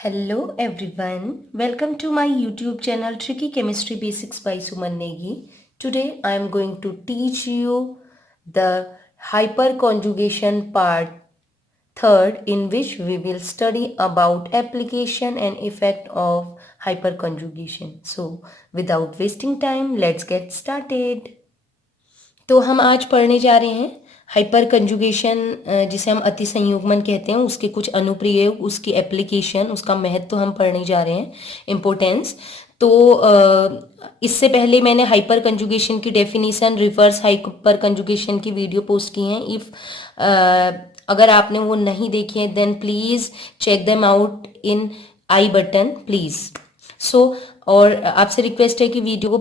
Hello everyone, welcome to my YouTube channel Tricky Chemistry Basics by Suman Negi. Today I am going to teach you the hyperconjugation part third, in which we will study about application and effect of hyperconjugation. So without wasting time, let's get started. तो हम आज पढ़ने जा रहे हैं hyper conjugation, जिसे हम अति संयुग्मन कहते हैं, उसके कुछ अनुप्रयोग, उसकी एप्लीकेशन, उसका महत्व हम पढ़ने जा रहे हैं, इम्पोर्टेंस। तो इससे पहले मैंने हाइपर कंजुगेशन की डेफिनेशन, रिवर्स हाइपर कंजुगेशन की वीडियो पोस्ट की हैं। इफ़ अगर आपने वो नहीं देखी है then please check them out in i button please. और आपसे रिक्वेस्ट है कि वीडियो को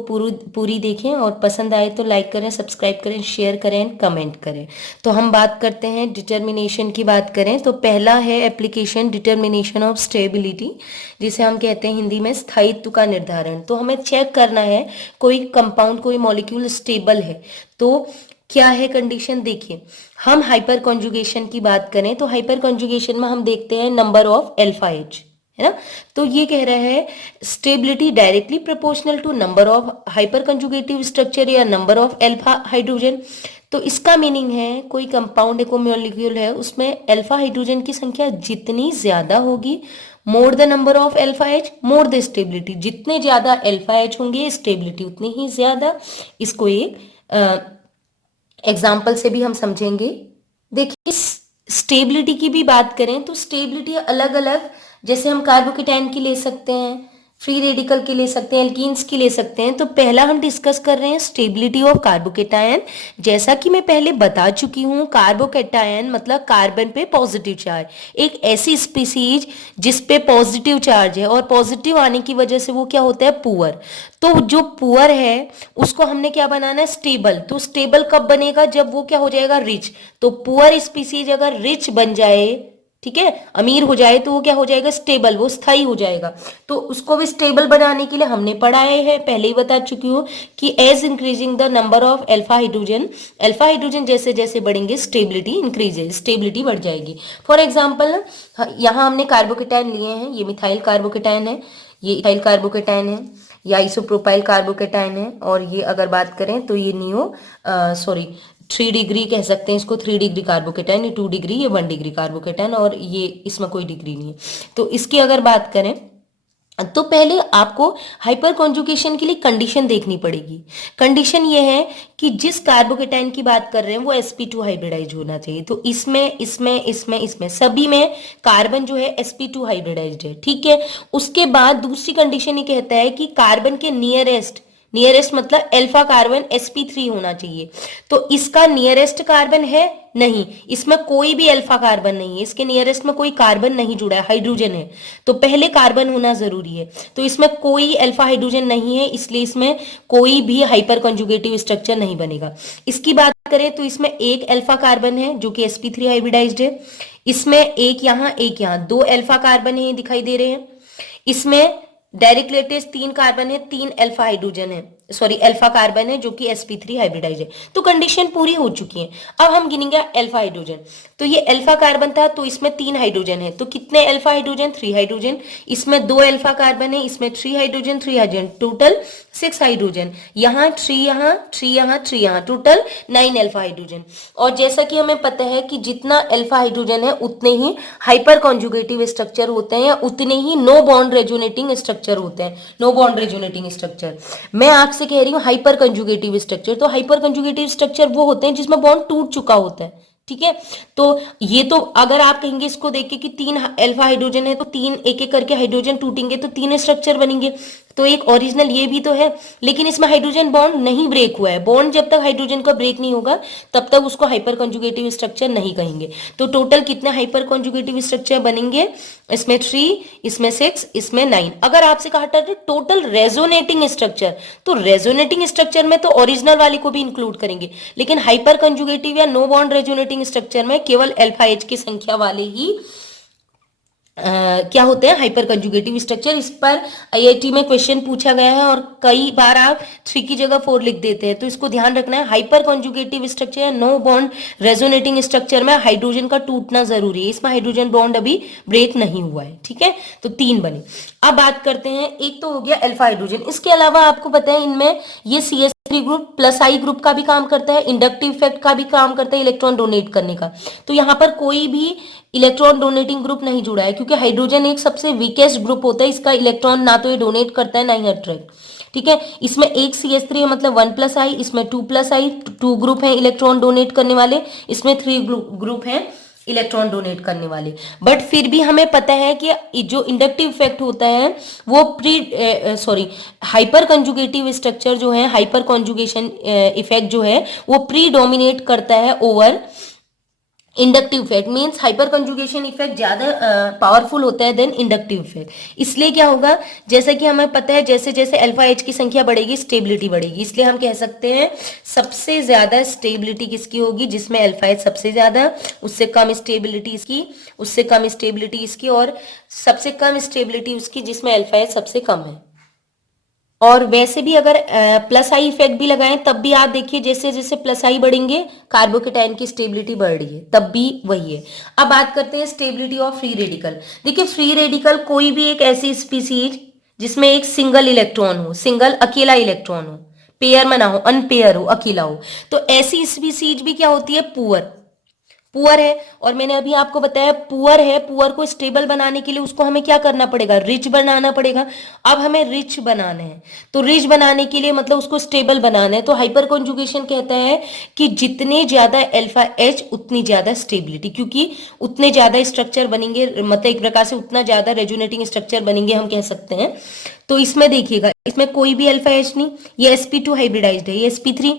पूरी देखें और पसंद आए तो लाइक करें, सब्सक्राइब करें, शेयर करें, कमेंट करें। तो हम बात करते हैं डिटर्मिनेशन की। बात करें तो पहला है एप्लीकेशन, डिटर्मिनेशन ऑफ स्टेबिलिटी, जिसे हम कहते हैं हिंदी में स्थायित्व का निर्धारण। तो हमें चेक करना है कोई कंपाउंड, कोई मॉलिक्यूल स्टेबल है तो क्या है कंडीशन। देखिए, हम हाइपर कॉन्जुगेशन की बात करें तो हाइपर कॉन्जुगेशन में हम देखते हैं नंबर ऑफ अल्फा एच, है ना। तो ये कह रहा है stability directly proportional to number of hyperconjugative structure या नंबर ऑफ अल्फा हाइड्रोजन। तो इसका मीनिंग है कोई कंपाउंड, कोई मॉलिक्यूल है, उसमें अल्फा हाइड्रोजन की संख्या जितनी ज्यादा होगी, more the number of alpha H more the stability, जितने ज्यादा अल्फा एच होंगे स्टेबिलिटी उतनी ही ज्यादा। इसको एक एग्जाम्पल से भी हम समझेंगे। देखिए, स्टेबिलिटी की भी बात करें तो स्टेबिलिटी अलग अलग, जैसे हम कार्बोकेटाइन की ले सकते हैं, फ्री रेडिकल की ले सकते हैं, एल्कीन्स की ले सकते हैं। तो पहला हम डिस्कस कर रहे हैं स्टेबिलिटी ऑफ कार्बोकेटाइन। जैसा कि मैं पहले बता चुकी हूं, कार्बोकेटाइन मतलब कार्बन पे पॉजिटिव चार्ज, एक ऐसी स्पीसीज जिस पे पॉजिटिव चार्ज है और पॉजिटिव आने की वजह से वो क्या होता है, पुअर। तो जो पुअर है उसको हमने क्या बनाना है, स्टेबल। तो स्टेबल कब बनेगा, जब वो क्या हो जाएगा, रिच। तो पुअर स्पीसीज अगर रिच बन जाए, ठीक है, अमीर हो जाए, तो वो क्या हो जाएगा, स्टेबल, वो स्थायी हो जाएगा। तो उसको भी स्टेबल बनाने के लिए हमने पढ़ाए हैं, पहले ही बता चुकी हूँ कि as increasing the number of alpha hydrogen जैसे जैसे बढ़ेंगे स्टेबिलिटी इंक्रीजेज, स्टेबिलिटी बढ़ जाएगी। फॉर एग्जाम्पल, यहाँ हमने कार्बोकेटाइन लिए हैं, ये मिथाइल कार्बोकेटाइन है, ये इथाइल कार्बोकेटाइन है, या आइसोप्रोपाइल कार्बोकेटाइन है, और ये अगर बात करें तो ये 3 डिग्री कह सकते हैं इसको, 3 डिग्री कार्बोकेटाइन, ये 2 डिग्री, ये 1 डिग्री कार्बोकेटाइन, और ये इसमें कोई डिग्री नहीं है। तो इसकी अगर बात करें तो पहले आपको हाइपर कॉन्जुगेशन के लिए कंडीशन देखनी पड़ेगी। कंडीशन ये है कि जिस कार्बोकेटाइन की बात कर रहे हैं वो sp2 हाइब्रिडाइज होना चाहिए। तो इसमें सभी में कार्बन जो है sp2 हाइब्रिडाइज्ड है, ठीक है। उसके बाद दूसरी कंडीशन ये कहता है कि कार्बन के नियरेस्ट मतलब अल्फा कार्बन sp3 होना चाहिए। तो इसका नियरेस्ट कार्बन है नहीं, इसमें कोई भी अल्फा कार्बन नहीं है, इसके नियरेस्ट में कोई कार्बन नहीं जुड़ा है, हाइड्रोजन है। तो पहले कार्बन होना जरूरी है। तो इसमें कोई अल्फा हाइड्रोजन नहीं है, इसलिए इसमें कोई भी हाइपर कंजुगेटिव स्ट्रक्चर नहीं बनेगा। इसकी बात करें तो इसमें एक अल्फा कार्बन है जो कि sp3 हाइब्रिडाइज्ड है। इसमें एक यहाँ 2 अल्फा कार्बन है, दिखाई दे रहे हैं। इसमें डायरेक्ट लेटेस्ट 3 कार्बन है, 3 अल्फा हाइड्रोजन है, अल्फा कार्बन है जो कि sp3 हाइब्रिडाइज है। तो कंडीशन पूरी हो चुकी है। अब हम गिनेंगे अल्फा हाइड्रोजन। तो ये अल्फा कार्बन था, तो इसमें 3 हाइड्रोजन है, तो कितने अल्फा हाइड्रोजन, 3 हाइड्रोजन। इसमें 2 अल्फा कार्बन है, इसमें 3 हाइड्रोजन, टोटल 6 हाइड्रोजन। यहाँ 3, यहाँ टोटल 9 अल्फा हाइड्रोजन। और जैसा कि हमें पता है कि जितना अल्फा हाइड्रोजन है उतने ही हाइपर कॉन्जुगेटिव स्ट्रक्चर होते हैं, या उतने ही नो बॉन्ड रेजोनेटिंग स्ट्रक्चर होते हैं। नो बॉन्ड रेजोनेटिंग स्ट्रक्चर, मैं आपसे कह रही हूँ हाइपर कंजुगेटिव स्ट्रक्चर। तो हाइपर कंजुगेटिव स्ट्रक्चर वो होते हैं जिसमें बॉन्ड टूट चुका होता है, ठीक है। तो ये तो अगर आप कहेंगे इसको देख के कि 3 अल्फा हाइड्रोजन है तो 3 एक एक करके हाइड्रोजन टूटेंगे तो 3 स्ट्रक्चर बनेंगे, तो एक ओरिजिनल ये भी तो है। लेकिन इसमें हाइड्रोजन बॉन्ड नहीं ब्रेक हुआ है। बॉन्ड जब तक हाइड्रोजन का ब्रेक नहीं होगा तब तक उसको हाइपर कंजुगेटिव स्ट्रक्चर नहीं कहेंगे। तो टोटल कितने हाइपर कंजुगेटिव स्ट्रक्चर बनेंगे, इसमें 3, इसमें 6, इसमें 9। अगर आपसे कहा था टोटल रेजोनेटिंग स्ट्रक्चर, तो रेजोनेटिंग स्ट्रक्चर में तो ओरिजिनल वाले को भी इंक्लूड करेंगे, लेकिन हाइपर कंजुगेटिव या नो बॉन्ड रेजोनेटिंग स्ट्रक्चर में केवल अल्फा एच की संख्या वाले ही क्या होते हैं हाइपर कंजुगेटिव स्ट्रक्चर। इस पर आईआईटी में क्वेश्चन पूछा गया है और कई बार आप 3 की जगह 4 लिख देते हैं, तो इसको ध्यान रखना है। हाइपर कंजुगेटिव स्ट्रक्चर या नो बॉन्ड रेजोनेटिंग स्ट्रक्चर में हाइड्रोजन का टूटना जरूरी है, इसमें हाइड्रोजन बॉन्ड अभी ब्रेक नहीं हुआ है, ठीक है। तो 3 बने। अब बात करते हैं, एक तो हो गया अल्फा हाइड्रोजन, इसके अलावा आपको पता है इनमें ये CH3 ग्रुप प्लस आई ग्रुप का भी काम करता है, इंडक्टिव इफेक्ट का भी काम करता है, इलेक्ट्रॉन डोनेट करने का। तो यहाँ पर कोई भी इलेक्ट्रॉन डोनेटिंग ग्रुप नहीं जुड़ा है, क्योंकि हाइड्रोजन एक सबसे वीकेस्ट ग्रुप होता है, इसका इलेक्ट्रॉन ना तो ये डोनेट करता है ना ही अट्रैक्ट, ठीक है। इसमें एक CH3 है, मतलब 1+I, इसमें 2+I, 2 ग्रुप है इलेक्ट्रॉन डोनेट करने वाले, इसमें 3 ग्रुप है इलेक्ट्रॉन डोनेट करने वाले। बट फिर भी हमें पता है कि जो इंडक्टिव इफेक्ट होता है वो हाइपर कंजुगेटिव स्ट्रक्चर जो है, हाइपर कंजुगेशन इफेक्ट जो है वो प्री डोमिनेट करता है over inductive effect. Means hyper conjugation effect ज्यादा पावरफुल होता है देन इंडक्टिव इफेक्ट। इसलिए क्या होगा, जैसे कि हमें पता है जैसे जैसे अल्फा एच की संख्या बढ़ेगी स्टेबिलिटी बढ़ेगी, इसलिए हम कह सकते हैं सबसे ज्यादा स्टेबिलिटी किसकी होगी, जिसमें अल्फा एच सबसे ज्यादा, उससे कम स्टेबिलिटी इसकी, उससे कम स्टेबिलिटी इसकी, और सबसे कम स्टेबिलिटी उसकी जिसमें अल्फा एच सबसे कम है। और वैसे भी अगर प्लस आई इफेक्ट भी लगाएं तब भी आप देखिए जैसे जैसे प्लस आई बढ़ेंगे कार्बोकेटाइन की स्टेबिलिटी बढ़ रही है, तब भी वही है। अब बात करते हैं स्टेबिलिटी ऑफ फ्री रेडिकल। देखिए फ्री रेडिकल कोई भी एक ऐसी स्पीसीज जिसमें एक सिंगल इलेक्ट्रॉन हो, सिंगल अकेला इलेक्ट्रॉन हो, पेयर में ना हो, अनपेयर हो, अकेला हो, तो ऐसी स्पीसीज भी क्या होती है, पुअर पुअर है। और मैंने अभी आपको बताया पुअर है, पुअर को स्टेबल बनाने के लिए उसको हमें क्या करना पड़ेगा, रिच बनाना पड़ेगा। अब हमें रिच बनाना है, तो रिच बनाने के लिए मतलब उसको स्टेबल बनाना है, तो हाइपर कॉन्जुगेशन कहता है कि जितने ज्यादा अल्फा एच उतनी ज्यादा स्टेबिलिटी, क्योंकि उतने ज्यादा स्ट्रक्चर बनेंगे, मतलब एक प्रकार से उतना ज्यादा रेजोनेटिंग स्ट्रक्चर बनेंगे हम कह सकते हैं। तो इसमें देखिएगा, इसमें कोई भी अल्फा एच नहीं, ये sp2 हाइब्रिडाइज्ड है, ये sp3,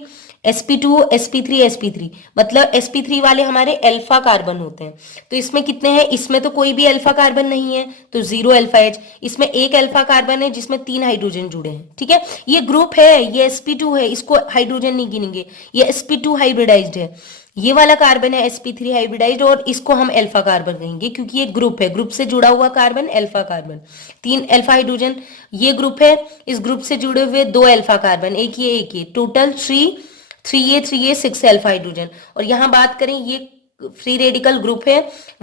sp2 sp3 sp3, मतलब sp3 वाले हमारे अल्फा कार्बन होते हैं। तो इसमें कितने हैं, इसमें तो कोई भी अल्फा कार्बन नहीं है, तो 0 अल्फा एच। इसमें एक अल्फा कार्बन है जिसमें 3 हाइड्रोजन जुड़े हैं, ठीक है। ये ग्रुप है, ये sp2 है, इसको हाइड्रोजन नहीं गिनेंगे, ये sp2 हाइब्रिडाइज्ड है। ये वाला कार्बन है sp3 हाइब्रिडाइज्ड, और इसको हम अल्फा कार्बन कहेंगे क्योंकि ये ग्रुप है, ग्रुप से जुड़ा हुआ carbon alpha carbon, 3 alpha hydrogen. ये ग्रुप है, इस ग्रुप से जुड़े हुए 2 अल्फा कार्बन, एक ये, टोटल 3 6 अल्फा हाइड्रोजन। और यहाँ बात करें ये फ्री रेडिकल ग्रुप है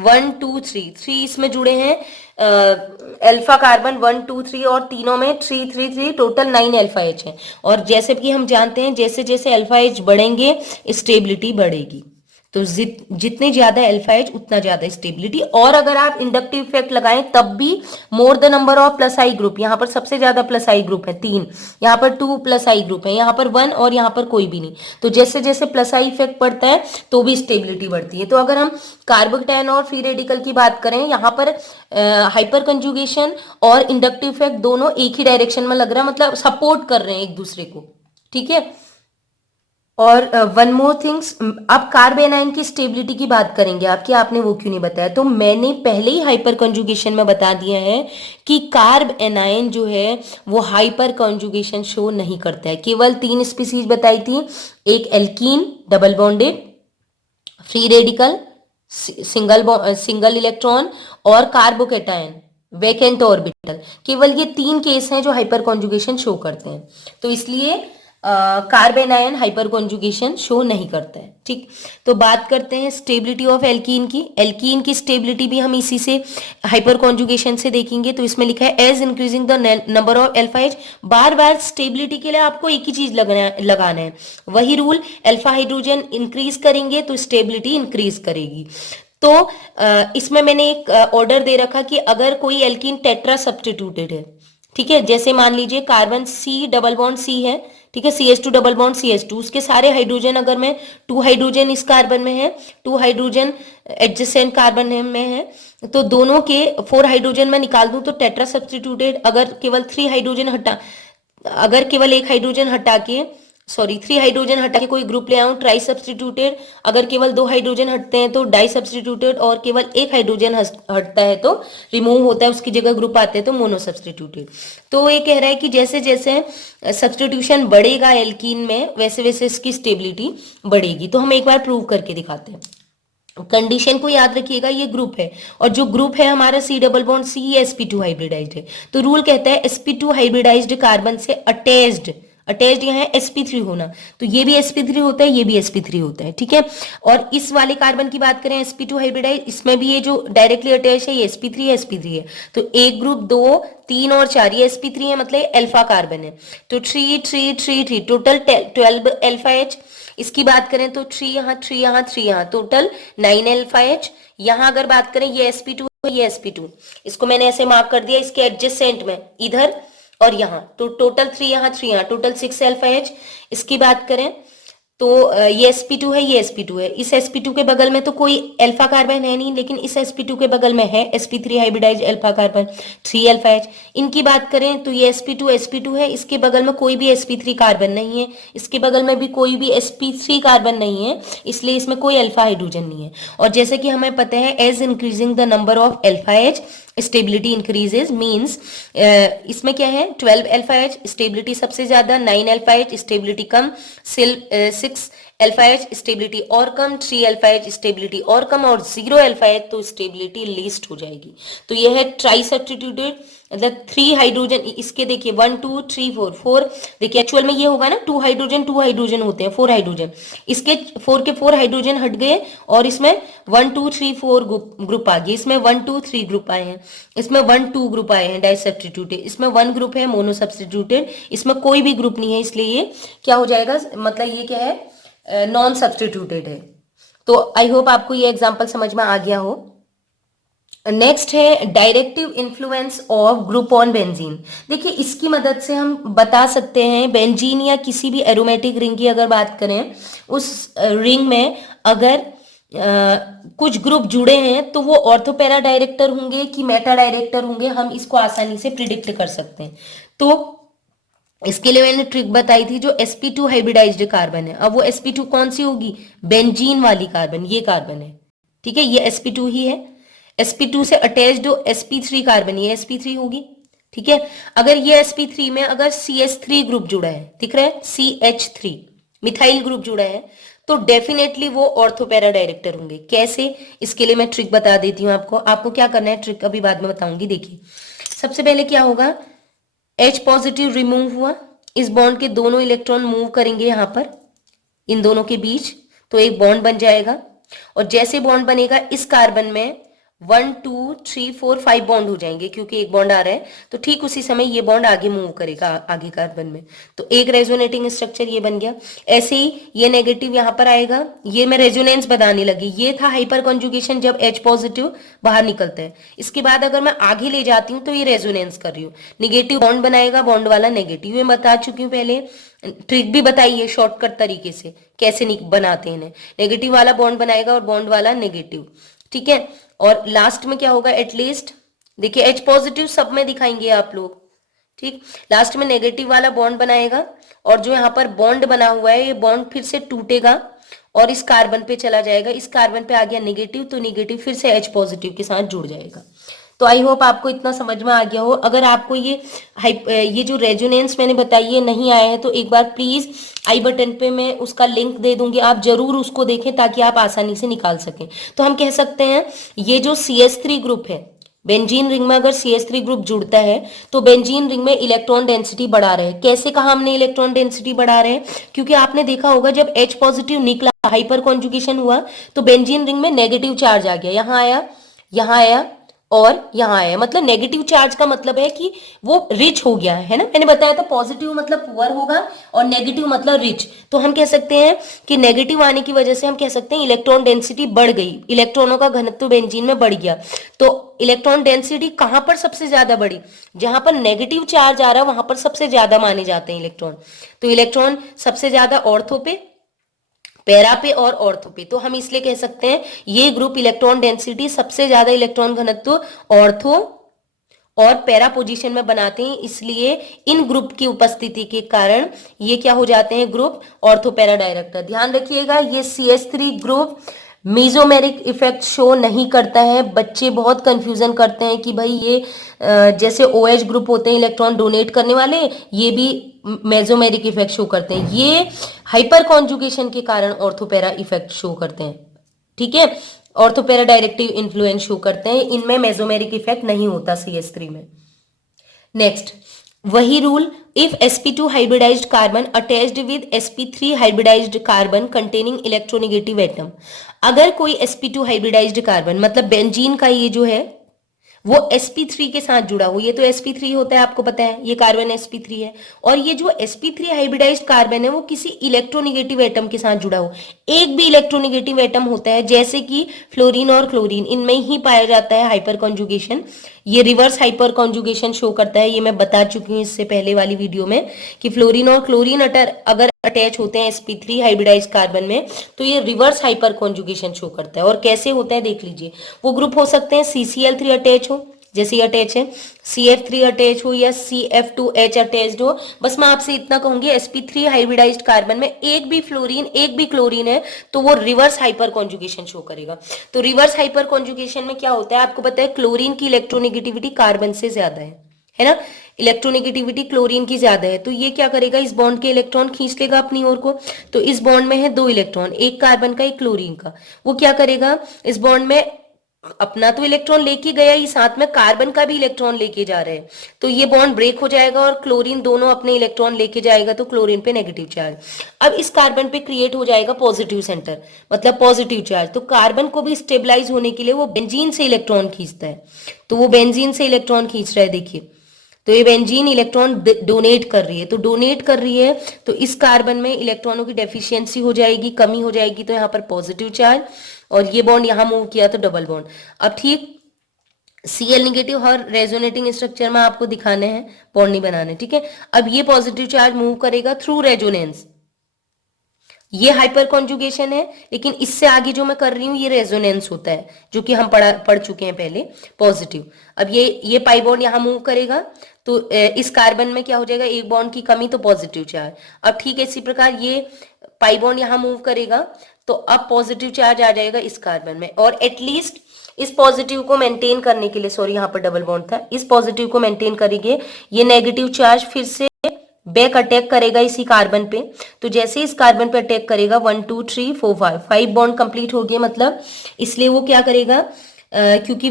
1 2 3 इसमें जुड़े हैं अल्फा कार्बन 1 2 3, और तीनों में 3 3 3, टोटल 9 अल्फा एच है। और जैसे कि हम जानते हैं जैसे जैसे अल्फा एच बढ़ेंगे स्टेबिलिटी बढ़ेगी, तो जितने ज्यादा अल्फा एच उतना ज्यादा स्टेबिलिटी। और अगर आप इंडक्टिव इफेक्ट लगाएं तब भी more the number of plus I group, यहाँ पर सबसे ज्यादा प्लस आई ग्रुप है 3, यहाँ पर 2 प्लस आई ग्रुप है, यहाँ पर 1, और यहाँ पर कोई भी नहीं। तो जैसे जैसे प्लस आई इफेक्ट पड़ता है तो भी स्टेबिलिटी बढ़ती है। तो अगर हम कार्बोकेटाइन और फ्री रेडिकल की बात करें, यहाँ पर हाइपर कंजुगेशन और इंडक्टिव इफेक्ट दोनों एक ही डायरेक्शन में लग रहा है, मतलब सपोर्ट कर रहे हैं एक दूसरे को, ठीक है। और वन मोर थिंग्स, अब कार्बेनाइन की स्टेबिलिटी की बात करेंगे आपकी, आपने वो क्यों नहीं बताया, तो मैंने पहले ही हाइपर कंजुगेशन में बता दिया है कि कार्ब एनाइन जो है वो हाइपर कंजुगेशन शो नहीं करता है। केवल 3 स्पीसीज बताई थी, एक alkene double bonded, free radical single electron, और कार्बोकेटाइन वैकेंट ऑर्बिटल। केवल ये 3 केस हैं जो हाइपर कॉन्जुगेशन शो करते हैं, तो इसलिए कार्बेनायन हाइपर कॉन्जुगेशन शो नहीं करता है, ठीक। तो बात करते हैं स्टेबिलिटी ऑफ एल्कीन की। एल्कीन की स्टेबिलिटी भी हम इसी से हाइपर कॉन्जुगेशन से देखेंगे। तो इसमें लिखा है as increasing the number of alpha H. बार बार स्टेबिलिटी के लिए आपको एक ही चीज लगाना है, वही रूल, अल्फा हाइड्रोजन इंक्रीज करेंगे तो स्टेबिलिटी इंक्रीज करेगी। तो इसमें मैंने एक ऑर्डर दे रखा कि अगर कोई एल्कीन टेट्रा सब्स्टिट्यूटेड है, ठीक है, जैसे मान लीजिए carbon C double bond C है, ठीक है, CH2 डबल बॉन्ड CH2, उसके सारे हाइड्रोजन अगर मैं 2 हाइड्रोजन इस कार्बन में है, 2 हाइड्रोजन एडजेसेंट कार्बन में है, तो दोनों के 4 हाइड्रोजन में निकाल दूं तो टेट्रा सब्स्टिट्यूटेड। अगर केवल 3 हाइड्रोजन हटा, अगर केवल एक हाइड्रोजन हटा के, सॉरी 3 हाइड्रोजन हटा के कोई ग्रुप ले आऊं ट्राई सब्स्टिट्यूटेड, अगर केवल 2 हाइड्रोजन हटते हैं तो डाई सब्स्टिट्यूटेड, और केवल एक हाइड्रोजन हटता है तो रिमूव होता है, उसकी जगह ग्रुप आते हैं तो मोनो सब्स्टिट्यूटेड। तो ये कह रहा है कि जैसे जैसे सब्स्टिट्यूशन बढ़ेगा एल्कीन में वैसे वैसे इसकी स्टेबिलिटी बढ़ेगी। तो हम एक बार प्रूव करके दिखाते हैं। कंडीशन को याद रखिएगा, ये ग्रुप है और जो ग्रुप है हमारा सी डबल बॉन्ड सी, ये sp2 हाइब्रिडाइज्ड है। तो रूल कहता है sp2 हाइब्रिडाइज्ड कार्बन से अटैच्ड, अटैच्ड यहाँ है sp3 होना, तो ये भी sp3 होता है, ये भी sp3 होता है, ठीक है। और इस वाले कार्बन की बात करें sp2 हाइब्रिडाइज, इसमें भी ये जो डायरेक्टली अटैच है ये sp3 है, sp3 है। तो एक ग्रुप, दो, तीन और चार, ये sp3 है, मतलब अल्फा कार्बन है। तो 3 3 3 3 टोटल 12 अल्फा एच। इसकी बात करें तो 3 यहाँ, 3 यहाँ, 3 यहाँ, टोटल 9 अल्फा एच। यहाँ अगर बात करें ये sp2 है, ये sp2, इसको मैंने ऐसे मार्क कर दिया इसके एडजेसेंट में इधर और यहाँ, तो टोटल 3 यहाँ, 3 यहाँ, टोटल 6 अल्फा एच। इसकी बात करें तो ये sp2 है, ये sp2 है। इस sp2 के बगल में तो कोई अल्फा कार्बन है नहीं, लेकिन इस sp2 के बगल में है sp3 hybridize alpha carbon, 3 alpha H. इनकी बात करें तो ये sp2 है, इसके बगल में कोई भी sp3 कार्बन नहीं है, इसके बगल में भी कोई भी sp3 कार्बन नहीं है, इसलिए इसमें कोई अल्फा हाइड्रोजन नहीं है। और जैसे कि हमें पता है as increasing the number of alpha H stability increases, means इसमें क्या है 12 अल्फा एच स्टेबिलिटी सबसे ज्यादा, 9 अल्फा एच स्टेबिलिटी कम, 6 अल्फा एच स्टेबिलिटी और कम, 3 अल्फा एच स्टेबिलिटी और कम, और 0 अल्फा एच तो स्टेबिलिटी लीस्ट हो जाएगी। तो यह है ट्राई सब्स्टिट्यूटेड, मतलब 3 हाइड्रोजन, इसके देखिए 1 2 3 4 4, देखिए एक्चुअल में ये होगा ना 2 हाइड्रोजन होते हैं, 4 हाइड्रोजन, इसके 4 के 4 हाइड्रोजन हट गए और इसमें 1 2 3 4 ग्रुप आ गए, इसमें 1 2 3 ग्रुप आए हैं, इसमें 1 2 ग्रुप आए हैं डाई सब्स्टिट्यूटेड, इसमें 1 ग्रुप है मोनो सब्स्टिट्यूटेड, इसमें कोई भी ग्रुप नहीं है, इसलिए ये क्या हो जाएगा, मतलब ये क्या है नॉन सब्स्टिट्यूटेड है। तो आई होप आपको ये एग्जांपल समझ में आ गया हो। नेक्स्ट है directive influence of group on benzene. देखिए इसकी मदद से हम बता सकते हैं बेंजीन या किसी भी एरोमेटिक रिंग की अगर बात करें, उस रिंग में अगर कुछ ग्रुप जुड़े हैं तो वो ऑर्थोपैरा डायरेक्टर होंगे कि मेटा डायरेक्टर होंगे, हम इसको आसानी से प्रिडिक्ट कर सकते हैं। तो इसके लिए मैंने ट्रिक बताई थी, जो sp2 हाइब्रिडाइज्ड कार्बन है, अब वो sp2 कौन सी होगी, बेंजीन वाली कार्बन, ये कार्बन है, ठीक है, ये sp2 ही है। sp2 से अटैच्ड हो sp3 कार्बन, ये sp3 होगी, ठीक है। अगर ये sp3 में अगर ch3 ग्रुप जुड़ा है, दिख रहा है ch3 मिथाइल ग्रुप जुड़ा है, तो डेफिनेटली वो ऑर्थोपैरा डायरेक्टर होंगे। कैसे, इसके लिए मैं ट्रिक बता देती हूँ आपको। आपको क्या करना है, ट्रिक अभी बाद में बताऊंगी। देखिए सबसे पहले क्या होगा, H पॉजिटिव रिमूव हुआ, इस बॉन्ड के दोनों इलेक्ट्रॉन मूव करेंगे यहाँ पर इन दोनों के बीच, तो एक बॉन्ड बन जाएगा। और जैसे बॉन्ड बनेगा इस कार्बन में 1 2 3 4 5 बॉन्ड हो जाएंगे, क्योंकि एक बॉन्ड आ रहा है, तो ठीक उसी समय ये बॉन्ड आगे मूव करेगा आगे कार्बन में, तो एक रेजोनेटिंग स्ट्रक्चर ये बन गया। ऐसे ही ये नेगेटिव यहाँ पर आएगा, ये मैं रेजोनेंस बताने लगी, ये था हाइपर कॉन्जुगेशन जब H पॉजिटिव बाहर निकलता है। इसके बाद अगर मैं आगे ले जाती हूँ तो ये रेजोनेंस कर रही हूँ, निगेटिव बॉन्ड बनाएगा, बॉन्ड वाला नेगेटिव, ये बता चुकी हूँ पहले, ट्रिक भी बताई है शॉर्टकट तरीके से कैसे बनाते हैं। नेगेटिव वाला बॉन्ड बनाएगा और बॉन्ड वाला नेगेटिव, ठीक है। और लास्ट में क्या होगा, एटलीस्ट देखिए H पॉजिटिव सब में दिखाएंगे आप लोग, ठीक, लास्ट में नेगेटिव वाला बॉन्ड बनाएगा और जो यहाँ पर बॉन्ड बना हुआ है ये बॉन्ड फिर से टूटेगा और इस कार्बन पे चला जाएगा, इस कार्बन पे आ गया नेगेटिव, तो नेगेटिव फिर से H पॉजिटिव के साथ जुड़ जाएगा। तो आई होप आपको इतना समझ में आ गया हो। अगर आपको ये जो रेजोनेंस मैंने बताई है नहीं आया है तो एक बार प्लीज आई बटन पे मैं उसका लिंक दे दूंगी, आप जरूर उसको देखें ताकि आप आसानी से निकाल सकें। तो हम कह सकते हैं ये जो CH3 ग्रुप है, बेंजीन रिंग में अगर CH3 ग्रुप जुड़ता है तो बेंजीन रिंग में इलेक्ट्रॉन डेंसिटी बढ़ा रहे हैं। कैसे कहा हमने इलेक्ट्रॉन डेंसिटी बढ़ा रहे हैं, क्योंकि आपने देखा होगा जब H पॉजिटिव निकला, हाइपर कॉन्जुगेशन हुआ, तो बेंजीन रिंग में नेगेटिव चार्ज आ गया, यहाँ आया, यहाँ आया और यहाँ आया, मतलब नेगेटिव चार्ज का मतलब है कि वो रिच हो गया है ना, मैंने बताया था पॉजिटिव मतलब पुअर होगा और नेगेटिव मतलब रिच। तो हम कह सकते हैं कि नेगेटिव आने की वजह से हम कह सकते हैं इलेक्ट्रॉन डेंसिटी बढ़ गई, इलेक्ट्रॉनों का घनत्व बेंजीन में बढ़ गया। तो इलेक्ट्रॉन डेंसिटी कहां पर सबसे ज्यादा बढ़ी, जहां पर नेगेटिव चार्ज आ रहा है वहां पर सबसे ज्यादा माने जाते हैं इलेक्ट्रॉन। तो इलेक्ट्रॉन सबसे ज्यादा ऑर्थो पे, पैरा पे और ऑर्थो पे, तो हम इसलिए कह सकते हैं ये ग्रुप इलेक्ट्रॉन डेंसिटी सबसे ज्यादा इलेक्ट्रॉन घनत्व ऑर्थो और पैरा पोजीशन में बनाते हैं, इसलिए इन ग्रुप की उपस्थिति के कारण ये क्या हो जाते हैं, ग्रुप ऑर्थो पैरा डायरेक्टर। ध्यान रखिएगा ये CH3 group mesomeric effect show नहीं करता है। बच्चे बहुत कंफ्यूजन करते हैं कि भाई ये जैसे OH ग्रुप होते हैं इलेक्ट्रॉन डोनेट करने वाले, ये भी मेजोमेरिक इफेक्ट शो करते हैं, ये हाइपर कॉन्जुगेशन के कारण ऑर्थोपैरा इफेक्ट शो करते हैं, ठीक है। Ortho para directive influence show करते हैं, इनमें मेसोमेरिक इफेक्ट नहीं होता CH3 में। नेक्स्ट, वही rule, if sp2 hybridised carbon attached with sp3 hybridised carbon containing electronegative atom, अगर कोई sp2 हाइब्रिडाइज्ड कार्बन मतलब बेंजीन का ये जो है वो sp3 के साथ जुड़ा हो, ये तो sp3 होता है आपको पता है, ये कार्बन sp3 है, और ये जो sp3 हाइब्रिडाइज्ड कार्बन है वो किसी इलेक्ट्रोनेगेटिव एटम के साथ जुड़ा हो, एक भी इलेक्ट्रोनेगेटिव एटम होता है जैसे कि फ्लोरीन और क्लोरीन, इनमें ही पाया जाता है हाइपर कॉन्जुगेशन। ये रिवर्स हाइपर कॉन्जुगेशन शो करता है, ये मैं बता चुकी हूँ इससे पहले वाली वीडियो में कि फ्लोरीन और क्लोरीन अगर अटैच होते हैं sp3 हाइब्रिडाइज्ड कार्बन में तो ये रिवर्स हाइपर कॉन्जुगेशन शो करता है। और कैसे होता है देख लीजिए, वो ग्रुप हो सकते हैं CCl3 अटैच हो, जैसे ये अटैच है, CF3 अटैच हो या CF2H अटैच्ड हो। बस मैं आपसे इतना कहूंगी, sp3 हाइब्रिडाइज्ड कार्बन में एक भी फ्लोरीन एक भी क्लोरीन है तो वो रिवर्स हाइपर कॉन्जुगेशन शो करेगा। तो रिवर्स हाइपर कॉन्जुगेशन में क्या होता है आपको पता है, क्लोरीन की इलेक्ट्रोनेगेटिविटी कार्बन से ज्यादा है ना, इलेक्ट्रोनेगेटिविटी क्लोरीन की ज्यादा है, तो ये क्या करेगा, इस बॉन्ड के इलेक्ट्रॉन खींच लेगा अपनी ओर को। तो इस बॉन्ड में है 2 इलेक्ट्रॉन, एक कार्बन का एक क्लोरीन का, वो क्या करेगा, इस बॉन्ड में अपना तो इलेक्ट्रॉन लेके गया ही, साथ में कार्बन का भी इलेक्ट्रॉन लेके जा रहे हैं, तो ये बॉन्ड ब्रेक हो जाएगा और क्लोरीन दोनों अपने इलेक्ट्रॉन लेके जाएगा, तो क्लोरीन पे नेगेटिव चार्ज। अब इस कार्बन पे क्रिएट हो जाएगा पॉजिटिव सेंटर, मतलब पॉजिटिव चार्ज, तो कार्बन को भी स्टेबलाइज होने के लिए वो बेंजीन से इलेक्ट्रॉन खींचता है, तो वो बेंजीन से इलेक्ट्रॉन खींच रहा है, देखिए तो ये बेंजीन इलेक्ट्रॉन डोनेट कर रही है, तो डोनेट कर रही है तो इस कार्बन में इलेक्ट्रॉनों की डेफिशिएंसी हो जाएगी, कमी हो जाएगी, तो यहाँ पर पॉजिटिव चार्ज, और ये बॉन्ड यहाँ मूव किया तो डबल बॉन्ड। अब ठीक Cl निगेटिव और रेजोनेटिंग स्ट्रक्चर में आपको दिखाने हैं, बॉन्ड नहीं बनाने, ठीक है। अब ये पॉजिटिव चार्ज मूव करेगा थ्रू रेजोनेंस, ये हाइपर कॉन्जुगेशन है, लेकिन इससे आगे जो मैं कर रही हूँ ये रेजोनेंस होता है, जो कि हम पढ़ चुके हैं पहले, पॉजिटिव। अब ये पाई बॉन्ड यहाँ मूव करेगा तो इस कार्बन में क्या हो जाएगा, एक बॉन्ड की कमी तो पॉजिटिव चार्ज। अब ठीक है, इसी प्रकार ये पाई बॉन्ड यहाँ मूव करेगा तो अब पॉजिटिव चार्ज आ जाएगा इस कार्बन में, और एटलीस्ट इस पॉजिटिव को मेंटेन करने के लिए, सॉरी यहाँ पर डबल बॉन्ड था, इस पॉजिटिव को मेंटेन करेंगे, ये नेगेटिव चार्ज फिर से बैक अटैक करेगा इसी कार्बन पे, तो जैसे इस कार्बन पे अटैक करेगा 1 2 3 4 5 बॉन्ड कंप्लीट हो गए, मतलब इसलिए वो क्या करेगा, क्योंकि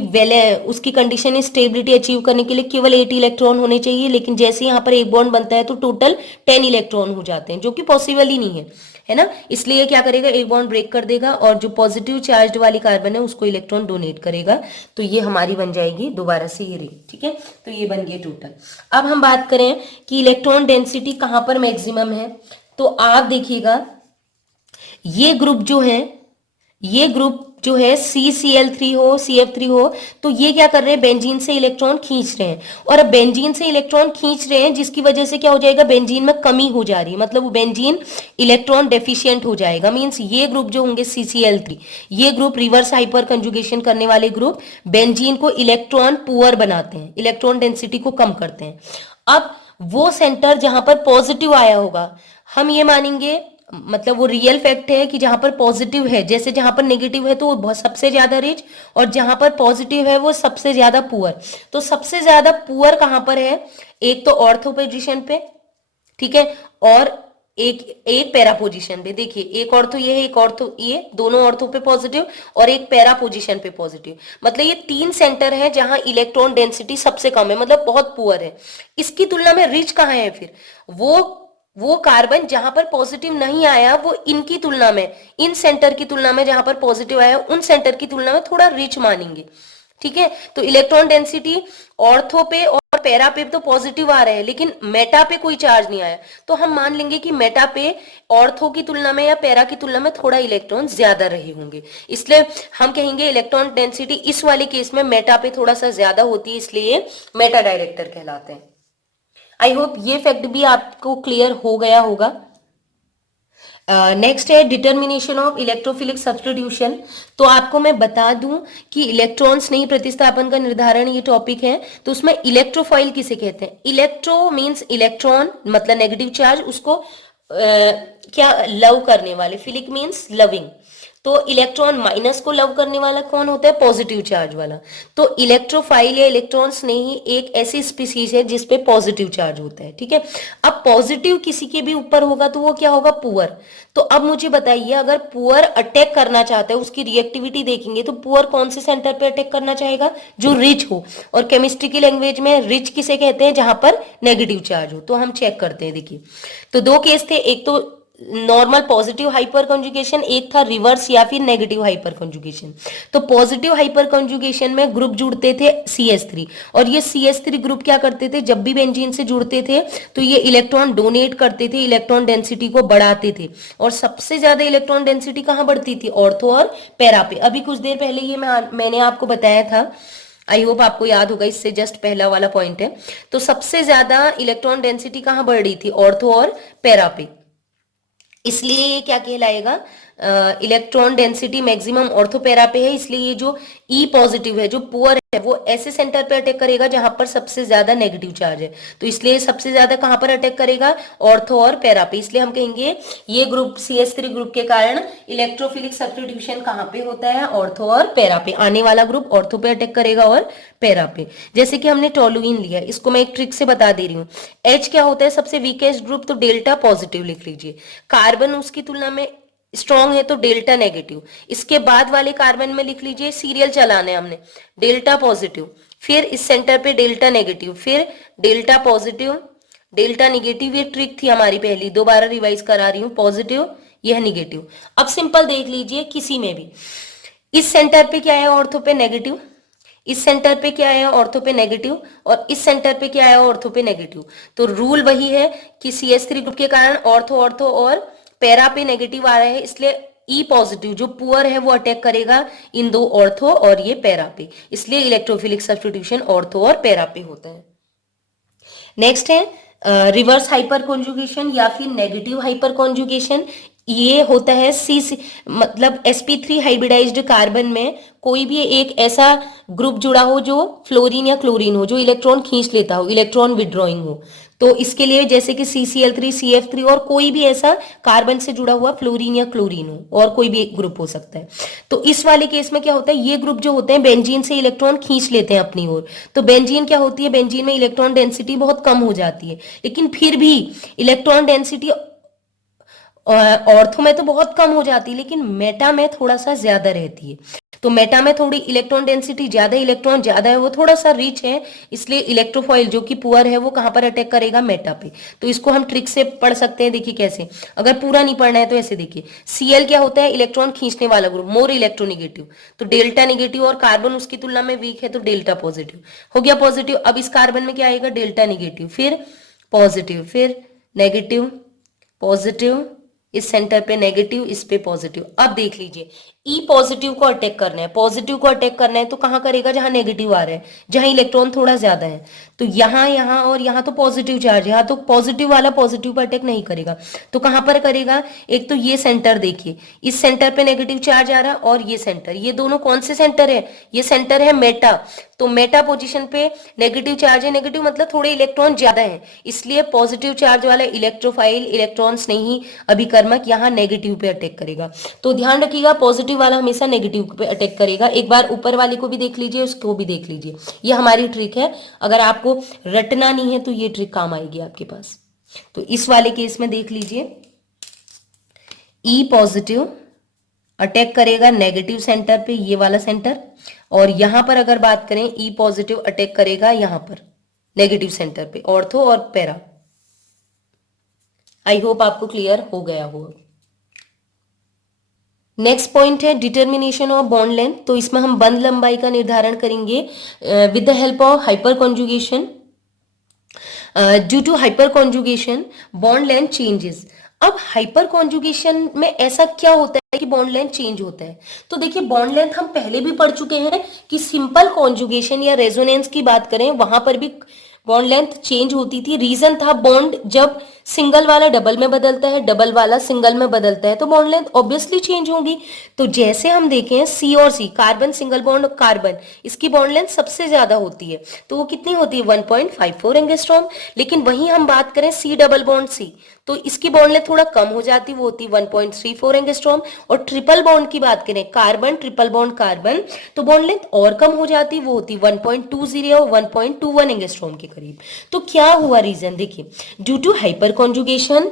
उसकी कंडीशन स्टेबिलिटी अचीव करने के लिए केवल 8 इलेक्ट्रॉन होने चाहिए, लेकिन जैसे यहाँ पर एक बॉन्ड बनता है तो टोटल 10 इलेक्ट्रॉन हो जाते हैं, जो कि पॉसिबल ही नहीं है ना। इसलिए क्या करेगा, एक बॉन्ड ब्रेक कर देगा और जो पॉजिटिव चार्ज वाली कार्बन है उसको इलेक्ट्रॉन डोनेट करेगा, तो ये हमारी बन जाएगी दोबारा से ये रिंग, ठीक है। तो ये बन गया टोटल। अब हम बात करें कि इलेक्ट्रॉन डेंसिटी कहां पर मैक्सिमम है, तो आप देखिएगा ये ग्रुप जो है CCl3 हो CF3 हो, तो ये क्या कर रहे हैं, बेंजीन से इलेक्ट्रॉन खींच रहे हैं, और अब बेंजीन से इलेक्ट्रॉन खींच रहे हैं जिसकी वजह से क्या हो जाएगा, बेंजीन में कमी हो जा रही है, मतलब वो बेंजीन इलेक्ट्रॉन डेफिशिएंट हो जाएगा। मींस ये ग्रुप जो होंगे CCl3, ये ग्रुप रिवर्स हाइपर कंजुगेशन करने वाले ग्रुप बेंजीन को इलेक्ट्रॉन पुअर बनाते हैं, इलेक्ट्रॉन डेंसिटी को कम करते हैं। अब वो सेंटर जहां पर पॉजिटिव आया होगा, हम ये मानेंगे, मतलब वो रियल फैक्ट है कि जहां पर पॉजिटिव है, जैसे जहां पर नेगेटिव है तो वो बहुत सबसे ज्यादा रिच, और जहां पर पॉजिटिव है वो सबसे ज्यादा पुअर। तो सबसे ज्यादा पुअर कहां पर है, एक तो ऑर्थो पोजीशन पे, ठीक है, और एक पैरा पोजीशन पे। देखिए एक ऑर्थो ये है, एक ऑर्थो ये, दोनों ऑर्थो पे पॉजिटिव और एक पैरा पोजीशन पे पॉजिटिव, मतलब ये 3 सेंटर है जहां इलेक्ट्रॉन डेंसिटी सबसे कम है, मतलब बहुत पुअर है। इसकी तुलना में रिच कहां है फिर, वो कार्बन जहां पर पॉजिटिव नहीं आया, वो इनकी तुलना में, इन सेंटर की तुलना में जहां पर पॉजिटिव आया उन सेंटर की तुलना में थोड़ा रिच मानेंगे, ठीक है। तो इलेक्ट्रॉन डेंसिटी ऑर्थो पे और पैरा पे तो पॉजिटिव आ रहे हैं, लेकिन मेटा पे कोई चार्ज नहीं आया, तो हम मान लेंगे कि मेटा पे ऑर्थो की तुलना में या पैरा की तुलना में थोड़ा इलेक्ट्रॉन ज्यादा रहे होंगे, इसलिए हम कहेंगे इलेक्ट्रॉन डेंसिटी इस वाले केस में मेटा पे थोड़ा सा ज्यादा होती है, इसलिए मेटा डायरेक्टर कहलाते हैं। आई होप ये फैक्ट भी आपको क्लियर हो गया होगा। नेक्स्ट है डिटर्मिनेशन ऑफ इलेक्ट्रोफिलिक सब्स्टिट्यूशन। तो आपको मैं बता दूं कि इलेक्ट्रॉन्स नहीं प्रतिस्थापन का निर्धारण ये टॉपिक है, तो उसमें इलेक्ट्रोफाइल किसे कहते हैं, इलेक्ट्रो मींस इलेक्ट्रॉन, मतलब नेगेटिव चार्ज, उसको क्या लव करने वाले, फिलिक मींस लविंग, तो इलेक्ट्रॉन माइनस को लव करने वाला कौन होता है? पॉजिटिव चार्ज वाला। तो इलेक्ट्रोफाइल या इलेक्ट्रॉन स्नेही एक ऐसी स्पीसीज है जिसपे पॉजिटिव चार्ज होता है, ठीक है। अब पॉजिटिव किसी के भी ऊपर होगा तो वो क्या होगा? पुअर। तो अब मुझे बताइए, अगर पुअर अटैक करना चाहता है, उसकी रिएक्टिविटी देखेंगे तो पुअर कौन से सेंटर पे अटैक करना चाहेगा? जो रिच हो। और केमिस्ट्री की लैंग्वेज में रिच किसे कहते हैं? जहां पर नेगेटिव चार्ज हो। तो हम चेक करते हैं, देखिए। तो दो केस थे, एक तो नॉर्मल पॉजिटिव हाइपर कंजुगेशन, एक था रिवर्स या फिर नेगेटिव हाइपर कंजुगेशन। तो पॉजिटिव हाइपर कंजुगेशन में ग्रुप जुड़ते थे CH3, और ये CH3 ग्रुप क्या करते थे? जब भी बेंजीन से जुड़ते थे तो ये इलेक्ट्रॉन डोनेट करते थे, इलेक्ट्रॉन डेंसिटी को बढ़ाते थे। और सबसे ज्यादा इलेक्ट्रॉन डेंसिटी कहां बढ़ती थी? ऑर्थो और पैरा पे। अभी कुछ देर पहले ये मैंने आपको बताया था, आई होप आपको याद होगा, इससे जस्ट पहला वाला पॉइंट है। तो सबसे ज्यादा इलेक्ट्रॉन डेंसिटी कहां बढ़ रही थी? ऑर्थो और पैरा पे। इसलिए ये क्या कहलाएगा? इलेक्ट्रॉन डेंसिटी मैक्सिमम ऑर्थोपेरा पे है, इसलिए ये जो ई पॉजिटिव है, जो पुअर है, वो ऐसे सेंटर पे अटैक करेगा जहां पर सबसे ज्यादा नेगेटिव चार्ज है। तो इसलिए सबसे ज्यादा कहां पर अटैक करेगा? ऑर्थो और पैरा पे। इसलिए हम कहेंगे ये ग्रुप CH3 ग्रुप के कारण इलेक्ट्रोफिलिक सब्स्टिट्यूशन कहां पे होता है? ऑर्थो और पैरा पे। आने वाला ग्रुप ऑर्थो पे अटैक करेगा और पैरा पे। जैसे कि हमने टोलुइन लिया, इसको मैं एक ट्रिक से बता दे रही हूँ। H क्या होता है? सबसे वीकेस्ट ग्रुप, तो डेल्टा पॉजिटिव लिख लीजिए। कार्बन उसकी तुलना में स्ट्रॉन्ग है तो डेल्टा नेगेटिव। इसके बाद वाले कार्बन में लिख लीजिए, सीरियल चलाने हमने, डेल्टा पॉजिटिव, फिर इस सेंटर पे डेल्टा नेगेटिव, फिर डेल्टा पॉजिटिव, डेल्टा निगेटिव। ये ट्रिक थी हमारी पहली, दोबारा रिवाइज करा रही हूं। पॉजिटिव, यह निगेटिव। अब सिंपल देख लीजिए, किसी में भी इस सेंटर पे क्या है? ऑर्थो पे नेगेटिव। इस सेंटर पे क्या है? ऑर्थो पे नेगेटिव। और इस सेंटर पे क्या है? ऑर्थो पे नेगेटिव। तो रूल वही है कि CH3 ग्रुप के कारण ऑर्थो ऑर्थो और पैरा पे नेगेटिव आ रहे हैं, इसलिए ई पॉजिटिव जो पुअर है वो अटैक करेगा इन दो ऑर्थो और ये पैरा पे। इसलिए इलेक्ट्रोफिलिक सब्स्टिट्यूशन ऑर्थो और पैरा पे होता है। नेक्स्ट है रिवर्स हाइपर कॉन्जुगेशन या फिर नेगेटिव हाइपर कॉन्जुगेशन। ये होता है मतलब sp3 हाइब्रिडाइज्ड कार्बन में कोई भी एक ऐसा ग्रुप जुड़ा हो जो फ्लोरीन या क्लोरीन हो, जो इलेक्ट्रॉन खींच लेता हो, इलेक्ट्रॉन विड्रॉइंग हो। तो इसके लिए जैसे कि CCl3 CF3 और कोई भी ऐसा कार्बन से जुड़ा हुआ फ्लोरीन या क्लोरीन हो, और कोई भी एक ग्रुप हो सकता है। तो इस वाले केस में क्या होता है? ये ग्रुप जो होते हैं बेंजीन से इलेक्ट्रॉन खींच लेते हैं अपनी ओर। तो बेंजीन क्या होती है? बेंजीन में इलेक्ट्रॉन डेंसिटी बहुत कम हो जाती है, लेकिन फिर भी इलेक्ट्रॉन डेंसिटी ऑर्थो में तो बहुत कम हो जाती है, लेकिन मेटा में थोड़ा सा ज्यादा रहती है। तो मेटा में थोड़ी इलेक्ट्रॉन डेंसिटी ज्यादा, इलेक्ट्रॉन ज्यादा है, वो थोड़ा सा रिच है, इसलिए इलेक्ट्रोफॉइल जो कि पुअर है वो कहां पर अटैक करेगा? मेटा पे। तो इसको हम ट्रिक से पढ़ सकते हैं, देखिए कैसे। अगर पूरा नहीं पढ़ना है तो ऐसे देखिए, Cl क्या होता है? इलेक्ट्रॉन खींचने वाला ग्रुप, मोर इलेक्ट्रोनिगेटिव। तो डेल्टा निगेटिव, और कार्बन उसकी तुलना में वीक है तो डेल्टा पॉजिटिव हो गया। पॉजिटिव। अब इस कार्बन में क्या आएगा? डेल्टा निगेटिव, फिर पॉजिटिव, फिर नेगेटिव, पॉजिटिव, इस सेंटर पे नेगेटिव, इस पे पॉजिटिव। अब देख लीजिए, ई पॉजिटिव को अटैक करना है, पॉजिटिव को अटैक करना है तो कहां करेगा? जहां नेगेटिव आ रहा है, जहां इलेक्ट्रॉन थोड़ा ज्यादा है। तो यहां यहां और यहां तो पॉजिटिव चार्ज है, यहां तो पॉजिटिव वाला पॉजिटिव पर अटैक नहीं करेगा, तो कहां पर करेगा? एक तो ये सेंटर देखिए, इस सेंटर पे नेगेटिव चार्ज आ रहा है, और ये सेंटर, ये दोनों कौन से सेंटर है? ये सेंटर है मेटा। तो मेटा पोजीशन पे नेगेटिव चार्ज है, नेगेटिव मतलब थोड़े इलेक्ट्रॉन ज्यादा है, इसलिए पॉजिटिव चार्ज वाला इलेक्ट्रोफाइल, इलेक्ट्रॉन्स नहीं अभिकर्मक, यहाँ नेगेटिव पे अटैक करेगा। तो ध्यान रखिएगा, पॉजिटिव वाला हमेशा नेगेटिव पे अटैक करेगा। एक बार ऊपर वाले को भी देख लीजिए, उसको भी देख लीजिए। ये हमारी ट्रिक है, अगर आपको रटना नहीं है तो ये ट्रिक काम आएगी आपके पास। तो इस वाले केस में देख लीजिए, ई पॉजिटिव अटैक करेगा नेगेटिव सेंटर पे, ये वाला सेंटर, और यहां पर अगर बात करें, ई पॉजिटिव अटैक करेगा यहां पर नेगेटिव सेंटर पे, ऑर्थो और पैरा। आई होप आपको क्लियर हो गया होगा। नेक्स्ट पॉइंट है डिटर्मिनेशन ऑफ बॉन्ड लेंथ। तो इसमें हम बंध लंबाई का निर्धारण करेंगे with the help of hyperconjugation. Due to hyperconjugation bond length changes. अब हाइपर कॉन्जुगेशन में ऐसा क्या होता है कि बॉन्ड लेंथ चेंज होता है? तो देखिए, बॉन्ड लेंथ हम पहले भी पढ़ चुके हैं कि सिंपल कॉन्जुगेशन या रेजोनेंस की बात करें, वहां पर भी बॉन्ड लेंथ चेंज होती थी। रीजन था, बॉन्ड जब सिंगल वाला डबल में बदलता है, डबल वाला सिंगल में बदलता है, तो बॉन्ड लेंथ ऑब्वियसली चेंज होगी। तो जैसे हम देखें सी और सी, कार्बन सिंगल बॉन्ड कार्बन, इसकी बॉन्ड लेंथ सबसे ज्यादा होती है, तो वो कितनी होती है 1.54 एंगस्ट्रॉम। लेकिन वहीं हम बात करें सी डबल बॉन्ड सी, तो इसकी बॉन्ड लेंथ थोड़ा कम हो जाती, वो होती 1.34 एंगस्ट्रॉम। और ट्रिपल बॉन्ड की बात करें, कार्बन ट्रिपल बॉन्ड कार्बन, तो बॉन्ड लेंथ और कम हो जाती, वो होती 1.20 और 1.21 एंगस्ट्रॉम के करीब। तो क्या हुआ रीजन, देखिए due to hyperconjugation,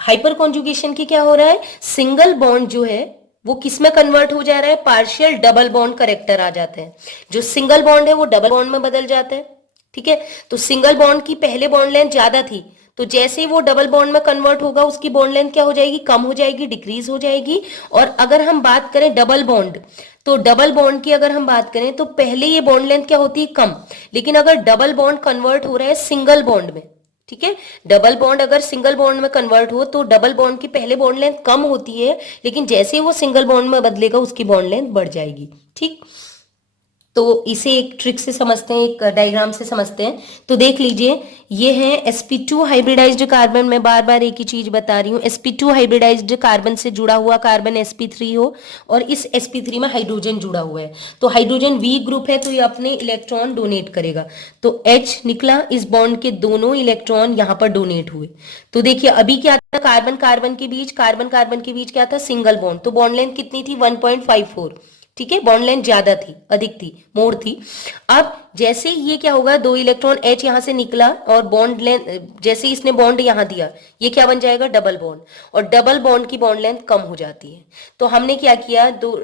hyperconjugation की क्या हो रहा है, सिंगल बॉन्ड जो है वो किस में कन्वर्ट हो जा रहा है, पार्शियल डबल बॉन्ड करेक्टर आ जाते हैं। जो सिंगल बॉन्ड है वो डबल बॉन्ड में बदल जाता है, ठीक है। तो सिंगल बॉन्ड की पहले बॉन्ड लेंथ ज्यादा थी, तो जैसे ही वो डबल बॉन्ड में कन्वर्ट होगा उसकी बॉन्ड लेंथ क्या हो जाएगी, कम हो जाएगी, डिक्रीज हो जाएगी। और अगर हम बात करें डबल बॉन्ड, तो डबल बॉन्ड की अगर हम बात करें तो पहले ये बॉन्ड लेंथ क्या होती है, कम। लेकिन अगर डबल बॉन्ड कन्वर्ट हो रहा है सिंगल बॉन्ड में, ठीक है, डबल बॉन्ड अगर सिंगल बॉन्ड में कन्वर्ट हो तो डबल बॉन्ड की पहले बॉन्ड लेंथ कम होती है, लेकिन जैसे वो सिंगल बॉन्ड में बदलेगा उसकी बॉन्ड लेंथ बढ़ जाएगी, ठीक। तो इसे एक ट्रिक से समझते हैं, एक डायग्राम से समझते हैं। तो देख लीजिए, ये है sp2 हाइब्रिडाइज्ड कार्बन, मैं बार बार एक ही चीज बता रही हूँ, sp2 हाइब्रिडाइज्ड कार्बन से जुड़ा हुआ कार्बन sp3 हो, और इस sp3 में हाइड्रोजन जुड़ा हुआ है, तो हाइड्रोजन वी ग्रुप है, तो ये अपने इलेक्ट्रॉन डोनेट करेगा। तो H निकला, इस बॉन्ड के दोनों इलेक्ट्रॉन यहाँ पर डोनेट हुए। तो देखिए अभी क्या था, कार्बन कार्बन के बीच, कार्बन कार्बन के बीच क्या था, सिंगल बॉन्ड, तो बॉन्ड लेंथ कितनी थी 1.54, ठीक है, बॉन्ड लेंथ ज्यादा थी, अधिक थी, मोर थी। अब जैसे ये क्या होगा, दो इलेक्ट्रॉन H यहां से निकला और बॉन्ड लेंथ, जैसे इसने बॉन्ड यहां दिया, ये क्या बन जाएगा, डबल बॉन्ड, और डबल बॉन्ड की बॉन्ड लेंथ कम हो जाती है। तो हमने क्या किया, दो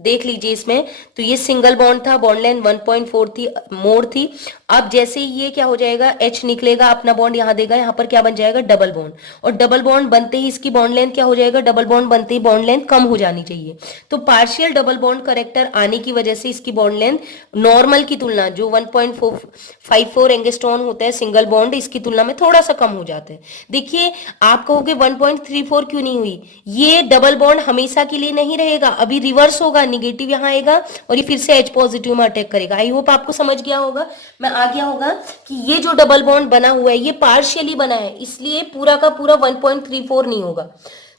देख लीजिए इसमें, तो ये सिंगल बॉन्ड था, बॉन्ड लेंथ 1.4 थी, मोर थी। अब जैसे ये क्या हो जाएगा, H निकलेगा, अपना बॉन्ड यहां देगा, यहाँ पर क्या बन जाएगा, डबल बॉन्ड, और डबल बॉन्ड बनते ही इसकी बॉन्ड लेंथ क्या हो जाएगा, डबल बॉन्ड बनते ही बॉन्ड लेंथ कम हो जानी चाहिए। तो पार्शियल डबल बॉन्ड करेक्टर आने की वजह से इसकी बॉन्ड लेंथ नॉर्मल की तुलना, जो 1.54 एंगस्ट्रॉन होता है सिंगल बॉन्ड, इसकी तुलना में थोड़ा सा कम हो जाता है। देखिए आप कहोगे 1.34 क्यों नहीं हुई, ये डबल बॉन्ड हमेशा के लिए नहीं रहेगा, अभी रिवर्स होगा, निगेटिव यहाँ आएगा और ये फिर से H पॉजिटिव में अटैक करेगा। आई होप आपको समझ गया होगा, मैं आ गया होगा कि ये जो डबल बॉन्ड बना हुआ है ये पार्शियली बना है, इसलिए पूरा का पूरा 1.34 नहीं होगा,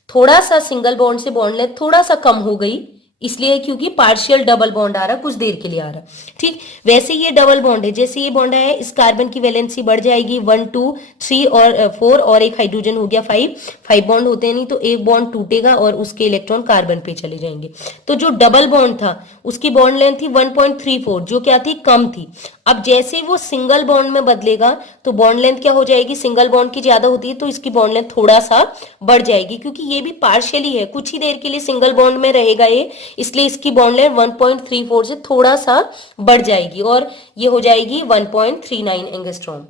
थोड़ा सा सिंगल बॉन्ड से बॉन्ड लेंथ थोड़ा सा कम हो गई, इसलिए क्योंकि पार्शियल डबल बॉन्ड आ रहा, कुछ देर के लिए आ रहा, ठीक। वैसे ये डबल बॉन्ड है, जैसे ये बॉन्ड है, इस कार्बन की वैलेंसी बढ़ जाएगी, 1 2 3 और 4, और एक हाइड्रोजन हो गया 5 बॉन्ड होते हैं नहीं, तो एक बॉन्ड टूटेगा और उसके इलेक्ट्रॉन कार्बन पे चले जाएंगे। तो जो डबल बॉन्ड था उसकी बॉन्ड लेंथ थी 1.34, जो क्या थी, कम थी। अब जैसे वो सिंगल बॉन्ड में बदलेगा तो बॉन्ड लेंथ क्या हो जाएगी, सिंगल बॉन्ड की ज्यादा होती है तो इसकी बॉन्ड लेंथ थोड़ा सा बढ़ जाएगी, क्योंकि ये भी पार्शियली है, कुछ ही देर के लिए सिंगल बॉन्ड में रहेगा ये, इसलिए इसकी बॉन्ड लेंथ 1.34 से थोड़ा सा बढ़ जाएगी और ये हो जाएगी 1.39 एंगस्ट्रॉम।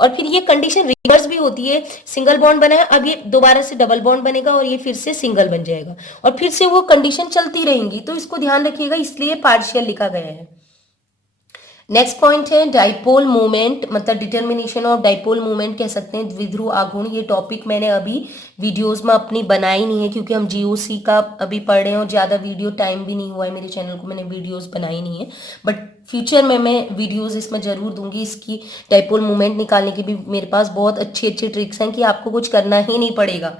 और फिर ये कंडीशन रिवर्स भी होती है, सिंगल बॉन्ड बना है, अब ये दोबारा से डबल बॉन्ड बनेगा और ये फिर से सिंगल बन जाएगा, और फिर से वो कंडीशन चलती रहेंगी, तो इसको ध्यान रखिएगा, इसलिए पार्शियल लिखा गया है। नेक्स्ट पॉइंट है डाइपोल मूवमेंट, मतलब डिटर्मिनेशन ऑफ डाइपोल मूवमेंट कह सकते हैं, द्विध्रुव आघूर्ण। ये टॉपिक मैंने अभी वीडियोस में अपनी बनाई नहीं है, क्योंकि हम जीओसी का अभी पढ़ रहे हैं और ज़्यादा वीडियो टाइम भी नहीं हुआ है मेरे चैनल को, मैंने वीडियोस बनाई नहीं है, बट फ्यूचर में मैं वीडियोस इसमें जरूर दूंगी। इसकी डाइपोल मूवमेंट निकालने की भी मेरे पास बहुत अच्छी अच्छी ट्रिक्स हैं कि आपको कुछ करना ही नहीं पड़ेगा,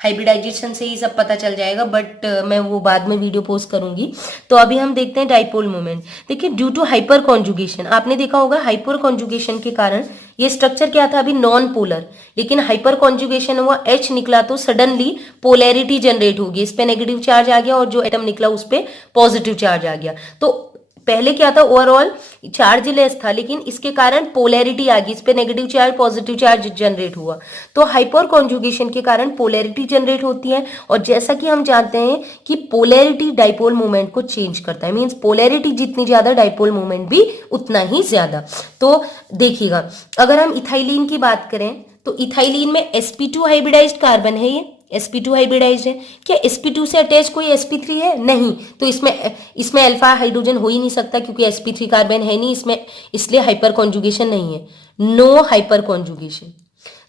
हाइब्रिडाइजेशन से ही सब पता चल जाएगा, बट मैं वो बाद में वीडियो पोस्ट करूंगी। तो अभी हम देखते हैं डाइपोल मोमेंट। देखिए ड्यू टू हाइपर कॉन्जुगेशन, आपने देखा होगा हाइपर कॉन्जुगेशन के कारण ये स्ट्रक्चर क्या था, अभी नॉन पोलर, लेकिन हाइपर कॉन्जुगेशन हुआ, H निकला तो सडनली पोलैरिटी जनरेट होगी, इस पे नेगेटिव चार्ज आ गया और जो एटम निकला उस पे पॉजिटिव चार्ज आ गया। तो पहले क्या था, ओवरऑल चार्ज लेस था, लेकिन इसके कारण पोलैरिटी आ गई, इस पे negative charge positive charge generate हुआ। तो हाइपर कॉन्जुगेशन के कारण पोलैरिटी जनरेट होती है, और जैसा कि हम जानते हैं कि पोलैरिटी डाइपोल मोमेंट को चेंज करता है, मींस पोलैरिटी जितनी ज्यादा डाइपोल मोमेंट भी उतना ही ज्यादा। तो देखिएगा, अगर हम इथाइलिन की बात करें तो इथाइलिन में sp2 हाइब्रिडाइज्ड कार्बन है, ये sp2 हाइब्रिडाइज्ड है। क्या sp2 से अटैच कोई sp3 है? नहीं, तो इसमें अल्फा हाइड्रोजन हो ही नहीं सकता, क्योंकि sp3 कार्बन है नहीं इसमें, इसलिए हाइपर कॉन्जुगेशन नहीं है, नो हाइपर कॉन्जुगेशन।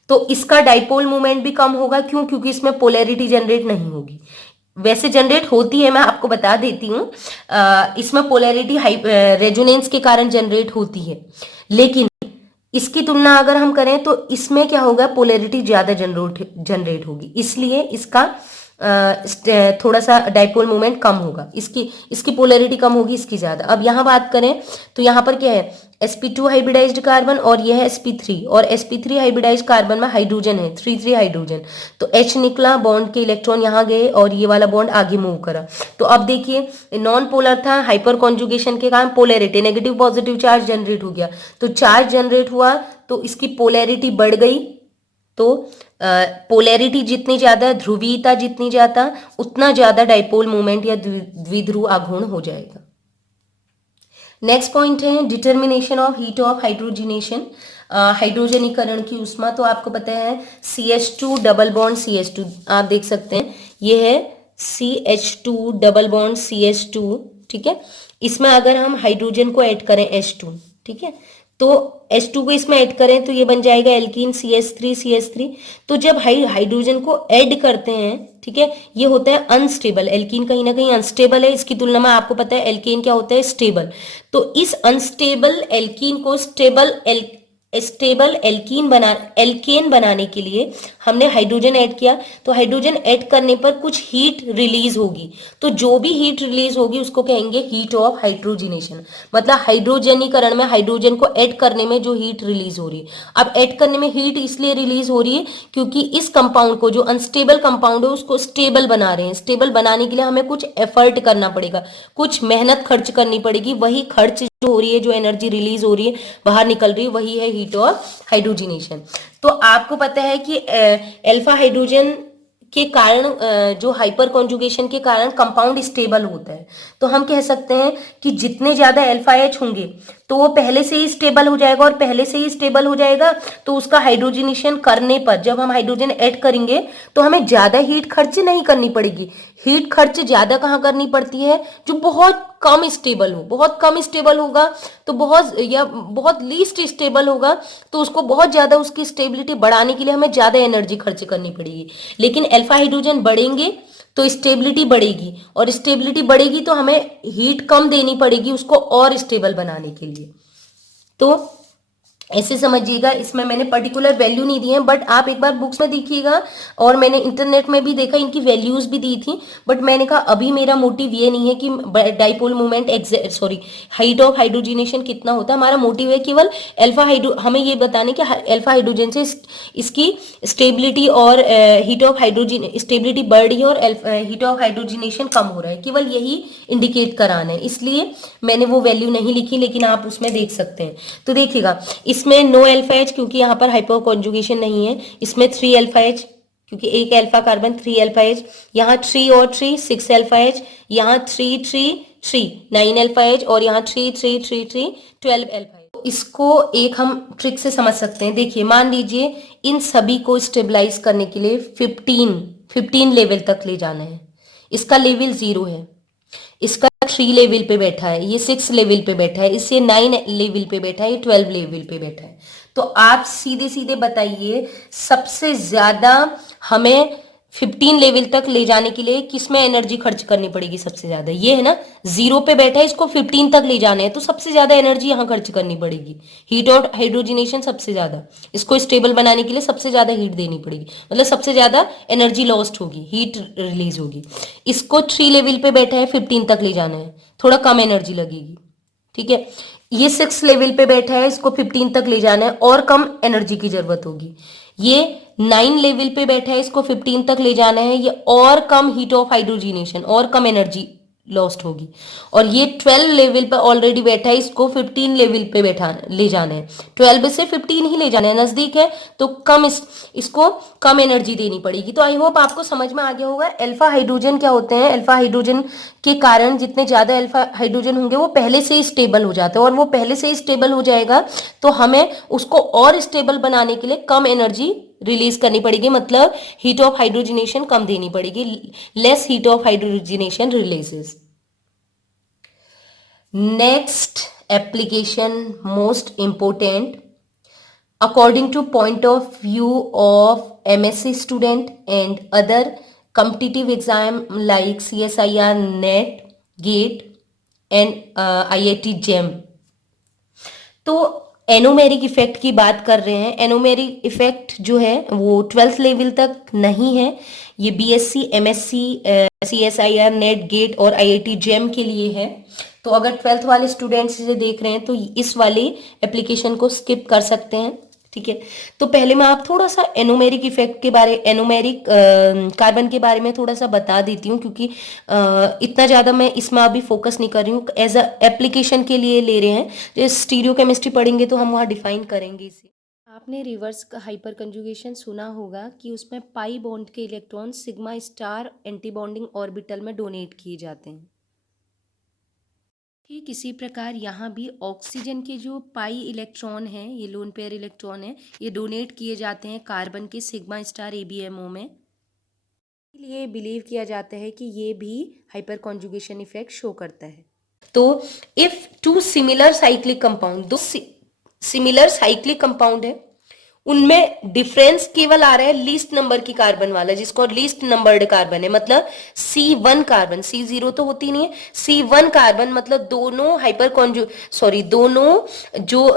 तो इसका डाइपोल मूवमेंट भी कम होगा, क्यों? क्योंकि इसमें पोलैरिटी जनरेट नहीं होगी। वैसे जनरेट होती है, मैं आपको बता देती हूँ, इसमें पोलैरिटी रेजोनेंस के कारण जनरेट होती है, लेकिन इसकी तुलना अगर हम करें तो इसमें क्या होगा, पोलैरिटी ज्यादा जनरेट होगी, इसलिए इसका थोड़ा सा डाइपोल मोमेंट कम होगा, इसकी इसकी पोलैरिटी कम होगी, इसकी ज्यादा। अब यहाँ बात करें तो यहाँ पर क्या है, sp2 हाइब्रिडाइज्ड कार्बन और यह है sp3, और sp3 हाइब्रिडाइज्ड कार्बन में हाइड्रोजन है 3 हाइड्रोजन, तो H निकला, बॉन्ड के इलेक्ट्रॉन यहाँ गए और ये वाला बॉन्ड आगे मूव करा। तो अब देखिए नॉन पोलर था, हाइपर कॉन्जुगेशन के कारण polarity negative positive charge generate हो गया, तो चार्ज जनरेट हुआ तो इसकी पोलैरिटी बढ़ गई, तो पोलैरिटी जितनी ज्यादा, ध्रुवीयता जितनी ज्यादा, उतना ज्यादा डाइपोल मोमेंट या द्विध्रुव आघूर्ण हो जाएगा। नेक्स्ट पॉइंट है determination of heat of hydrogenation, हाइड्रोजनीकरण की उष्मा। तो आपको पता है CH2 डबल बॉन्ड CH2, आप देख सकते हैं ये है CH2 डबल बॉन्ड CH2, ठीक है। इसमें अगर हम हाइड्रोजन को ऐड करें H2, ठीक है, तो H2 को इसमें ऐड करें तो ये बन जाएगा एल्कीन CH3। तो जब हाइड्रोजन को ऐड करते हैं, ठीक है, ये होता है अनस्टेबल, एल्कीन कहीं ना कहीं अनस्टेबल है, इसकी तुलना में आपको पता है एल्केन क्या होता है, स्टेबल। तो इस अनस्टेबल एल्कीन को स्टेबल एल्केन बनाने के लिए हमने हाइड्रोजन ऐड किया, तो हाइड्रोजन ऐड करने पर कुछ हीट रिलीज होगी, तो जो भी हीट रिलीज होगी उसको कहेंगे हीट ऑफ हाइड्रोजनेशन, मतलब हाइड्रोजनीकरण में हाइड्रोजन को ऐड करने में जो हीट रिलीज हो रही है। अब ऐड करने में हीट इसलिए रिलीज हो रही है क्योंकि इस कंपाउंड को, जो अनस्टेबल कंपाउंड है, उसको स्टेबल बना रहे हैं। स्टेबल बनाने के लिए हमें कुछ एफर्ट करना पड़ेगा, कुछ मेहनत खर्च करनी पड़ेगी, वही खर्च जो हो रही है, जो एनर्जी रिलीज हो रही है, बाहर निकल रही है, वही है हीट ऑफ हाइड्रोजनेशन। तो आपको पता है कि अल्फा हाइड्रोजन के कारण, जो हाइपर कॉन्जुगेशन के कारण कंपाउंड स्टेबल होता है, तो हम कह सकते हैं कि जितने ज्यादा अल्फा एच होंगे तो वो पहले से ही स्टेबल हो जाएगा, और पहले से ही स्टेबल हो जाएगा तो उसका हाइड्रोजनेशन करने पर, जब हम हाइड्रोजन ऐड करेंगे तो हमें ज्यादा हीट खर्च नहीं करनी पड़ेगी। हीट खर्च ज्यादा कहाँ करनी पड़ती है, जो बहुत कम स्टेबल हो, बहुत कम स्टेबल होगा तो बहुत लीस्ट स्टेबल होगा, तो उसको बहुत ज्यादा उसकी स्टेबिलिटी बढ़ाने के लिए हमें ज्यादा एनर्जी खर्च करनी पड़ेगी। लेकिन अल्फा हाइड्रोजन बढ़ेंगे तो स्टेबिलिटी बढ़ेगी, और स्टेबिलिटी बढ़ेगी तो हमें हीट कम देनी पड़ेगी उसको और स्टेबल बनाने के लिए। तो ऐसे समझिएगा, इसमें मैंने पर्टिकुलर वैल्यू नहीं दी है, बट आप एक बार बुक्स में देखिएगा, और मैंने इंटरनेट में भी देखा, इनकी वैल्यूज भी दी थी, बट मैंने कहा अभी मेरा मोटिव ये नहीं है कि dipole moment height of hydrogenation कितना होता है। हमारा मोटिव है केवल हमें ये बताने कि अल्फा हाइड्रोजन से इसकी स्टेबिलिटी और हीट ऑफ हाइड्रोजन स्टेबिलिटी बढ़ रही है और हीट ऑफ हाइड्रोजनेशन कम हो रहा है, केवल यही इंडिकेट कराना है, इसलिए मैंने वो वैल्यू नहीं लिखी, लेकिन आप उसमें देख सकते हैं। तो देखिएगा इसमें नो अल्फा एच, क्योंकि यहाँ पर हाइपर कॉन्जुगेशन नहीं है। इसमें 3 अल्फा एच, क्योंकि एक अल्फा कार्बन 3 अल्फा एच, यहाँ 3 और 3 6 अल्फा एच, यहाँ 3 3 3 9 अल्फा एच, और यहाँ 3 3 3 3 12 अल्फा एच। इसको एक हम ट्रिक से समझ सकते हैं। देखिए मान लीजिए इन सभी को स्टेबलाइज करने के लिए 15 लेवल तक ले जाना है। इसका लेवल 0 है, इसका 3 लेवल पे बैठा है, ये 6 लेवल पे बैठा है, इससे 9 लेवल पे बैठा है, ये 12 लेवल पे बैठा है। तो आप सीधे सीधे बताइए सबसे ज्यादा हमें 15 लेवल तक ले जाने के लिए किसमें एनर्जी खर्च करनी पड़ेगी सबसे ज्यादा, ये है ना, 0 पे बैठा है, इसको 15 तक ले जाना है, तो सबसे ज्यादा एनर्जी यहाँ खर्च करनी पड़ेगी। हीट और हाइड्रोजनेशन सबसे ज्यादा, इसको स्टेबल बनाने के लिए सबसे ज्यादा हीट देनी पड़ेगी, मतलब सबसे ज्यादा एनर्जी लॉस्ट होगी, हीट रिलीज होगी। इसको 3 लेवल पे बैठा है, 15 तक ले जाना है, थोड़ा कम एनर्जी लगेगी, ठीक है। ये 6 लेवल पे बैठा है, इसको 15 तक ले जाना है, और कम एनर्जी की जरूरत होगी। ये 9 लेवल पे बैठा है, इसको 15 तक ले जाना है, ये और कम हीट ऑफ हाइड्रोजनेशन, और कम एनर्जी लॉस्ट होगी। और ये 12 लेवल पे ऑलरेडी बैठा है, इसको 15 लेवल पे बैठा ले जाना है, 12 से 15 ही ले जाना है, नजदीक है तो इसको कम एनर्जी देनी पड़ेगी। तो आई होप आपको समझ में आ गया होगा अल्फा हाइड्रोजन क्या होते हैं। अल्फा हाइड्रोजन के कारण जितने ज्यादा अल्फा हाइड्रोजन होंगे वो पहले से ही स्टेबल हो जाते हैं, और वो पहले से ही स्टेबल हो जाएगा तो हमें उसको और स्टेबल बनाने के लिए कम एनर्जी रिलीज करनी पड़ेगी, मतलब हीट ऑफ हाइड्रोजनेशन कम देनी पड़ेगी, less heat of hydrogenation releases. Next application most important according to point of view of MSc student and other competitive exam like CSIR, NET, GATE and IIT JEM। तो anomeric effect की बात कर रहे हैं। Anomeric effect जो है वो 12th level तक नहीं है, ये BSc, MSc, CSIR, NET, GATE और आईआईटी जेम के लिए है। तो अगर 12th वाले स्टूडेंट्स इसे देख रहे हैं तो इस वाले एप्लीकेशन को स्किप कर सकते हैं, ठीक है। तो पहले मैं आप थोड़ा सा एनोमेरिक इफेक्ट के बारे, एनोमेरिक कार्बन के बारे में थोड़ा सा बता देती हूँ, क्योंकि इतना ज़्यादा मैं इसमें अभी फोकस नहीं कर रही हूँ, एज अ एप्लीकेशन के लिए ले रहे हैं। जो स्टीरियो केमिस्ट्री पढ़ेंगे तो हम वहाँ डिफाइन करेंगे इसे। आपने रिवर्स हाइपर कंजुगेशन सुना होगा कि उसमें पाई बॉन्ड के electron sigma star anti bonding orbital में डोनेट किए जाते हैं। ठीक इसी प्रकार यहाँ भी ऑक्सीजन के जो पाई इलेक्ट्रॉन हैं, ये लोन पेयर इलेक्ट्रॉन है, ये डोनेट किए जाते हैं कार्बन के सिग्मा स्टार एबीएमओ में। इसलिए बिलीव किया जाता है कि ये भी हाइपर कॉन्जुगेशन इफेक्ट शो करता है। तो if two similar cyclic compound, दो सिमिलर साइक्लिक कंपाउंड है, उनमें डिफरेंस केवल आ रहा है लीस्ट नंबर की कार्बन वाला, जिसको लीस्ट नंबर्ड कार्बन है, मतलब C1 कार्बन, C0 तो होती नहीं है, C1 कार्बन, मतलब दोनों दोनों जो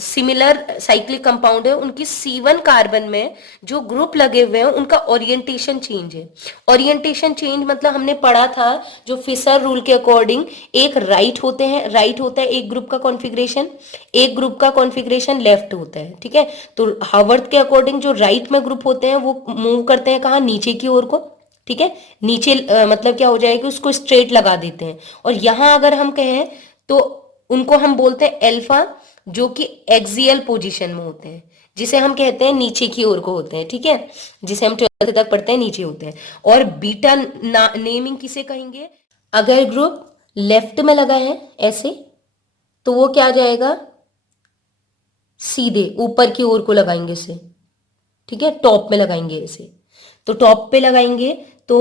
सिमिलर साइक्लिक कंपाउंड है उनकी C1 कार्बन में जो ग्रुप लगे हुए हैं उनका ओरिएंटेशन चेंज है। ओरिएंटेशन चेंज मतलब हमने पढ़ा था जो फिशर रूल के अकॉर्डिंग, एक राइट होते हैं, राइट होता है एक ग्रुप का कॉन्फ़िगरेशन, एक ग्रुप का कॉन्फ़िगरेशन लेफ्ट होता है, ठीक है। तो हावर्थ के अकॉर्डिंग जो राइट में ग्रुप होते हैं वो मूव करते हैं कहाँ, नीचे की ओर को, ठीक है। नीचे मतलब क्या हो जाएगा, उसको स्ट्रेट लगा देते हैं। और यहां अगर हम कहें तो उनको हम बोलते हैं अल्फा, जो कि एक्सियल पोजीशन में होते हैं, जिसे हम कहते हैं नीचे की ओर को होते हैं, ठीक है, जिसे हम 12th तक पढ़ते हैं नीचे होते हैं। और बीटा नेमिंग किसे कहेंगे, अगर ग्रुप लेफ्ट में लगा है ऐसे तो वो क्या आ जाएगा, सीधे ऊपर की ओर को लगाएंगे इसे, ठीक है, टॉप में लगाएंगे इसे। तो टॉप पे लगाएंगे तो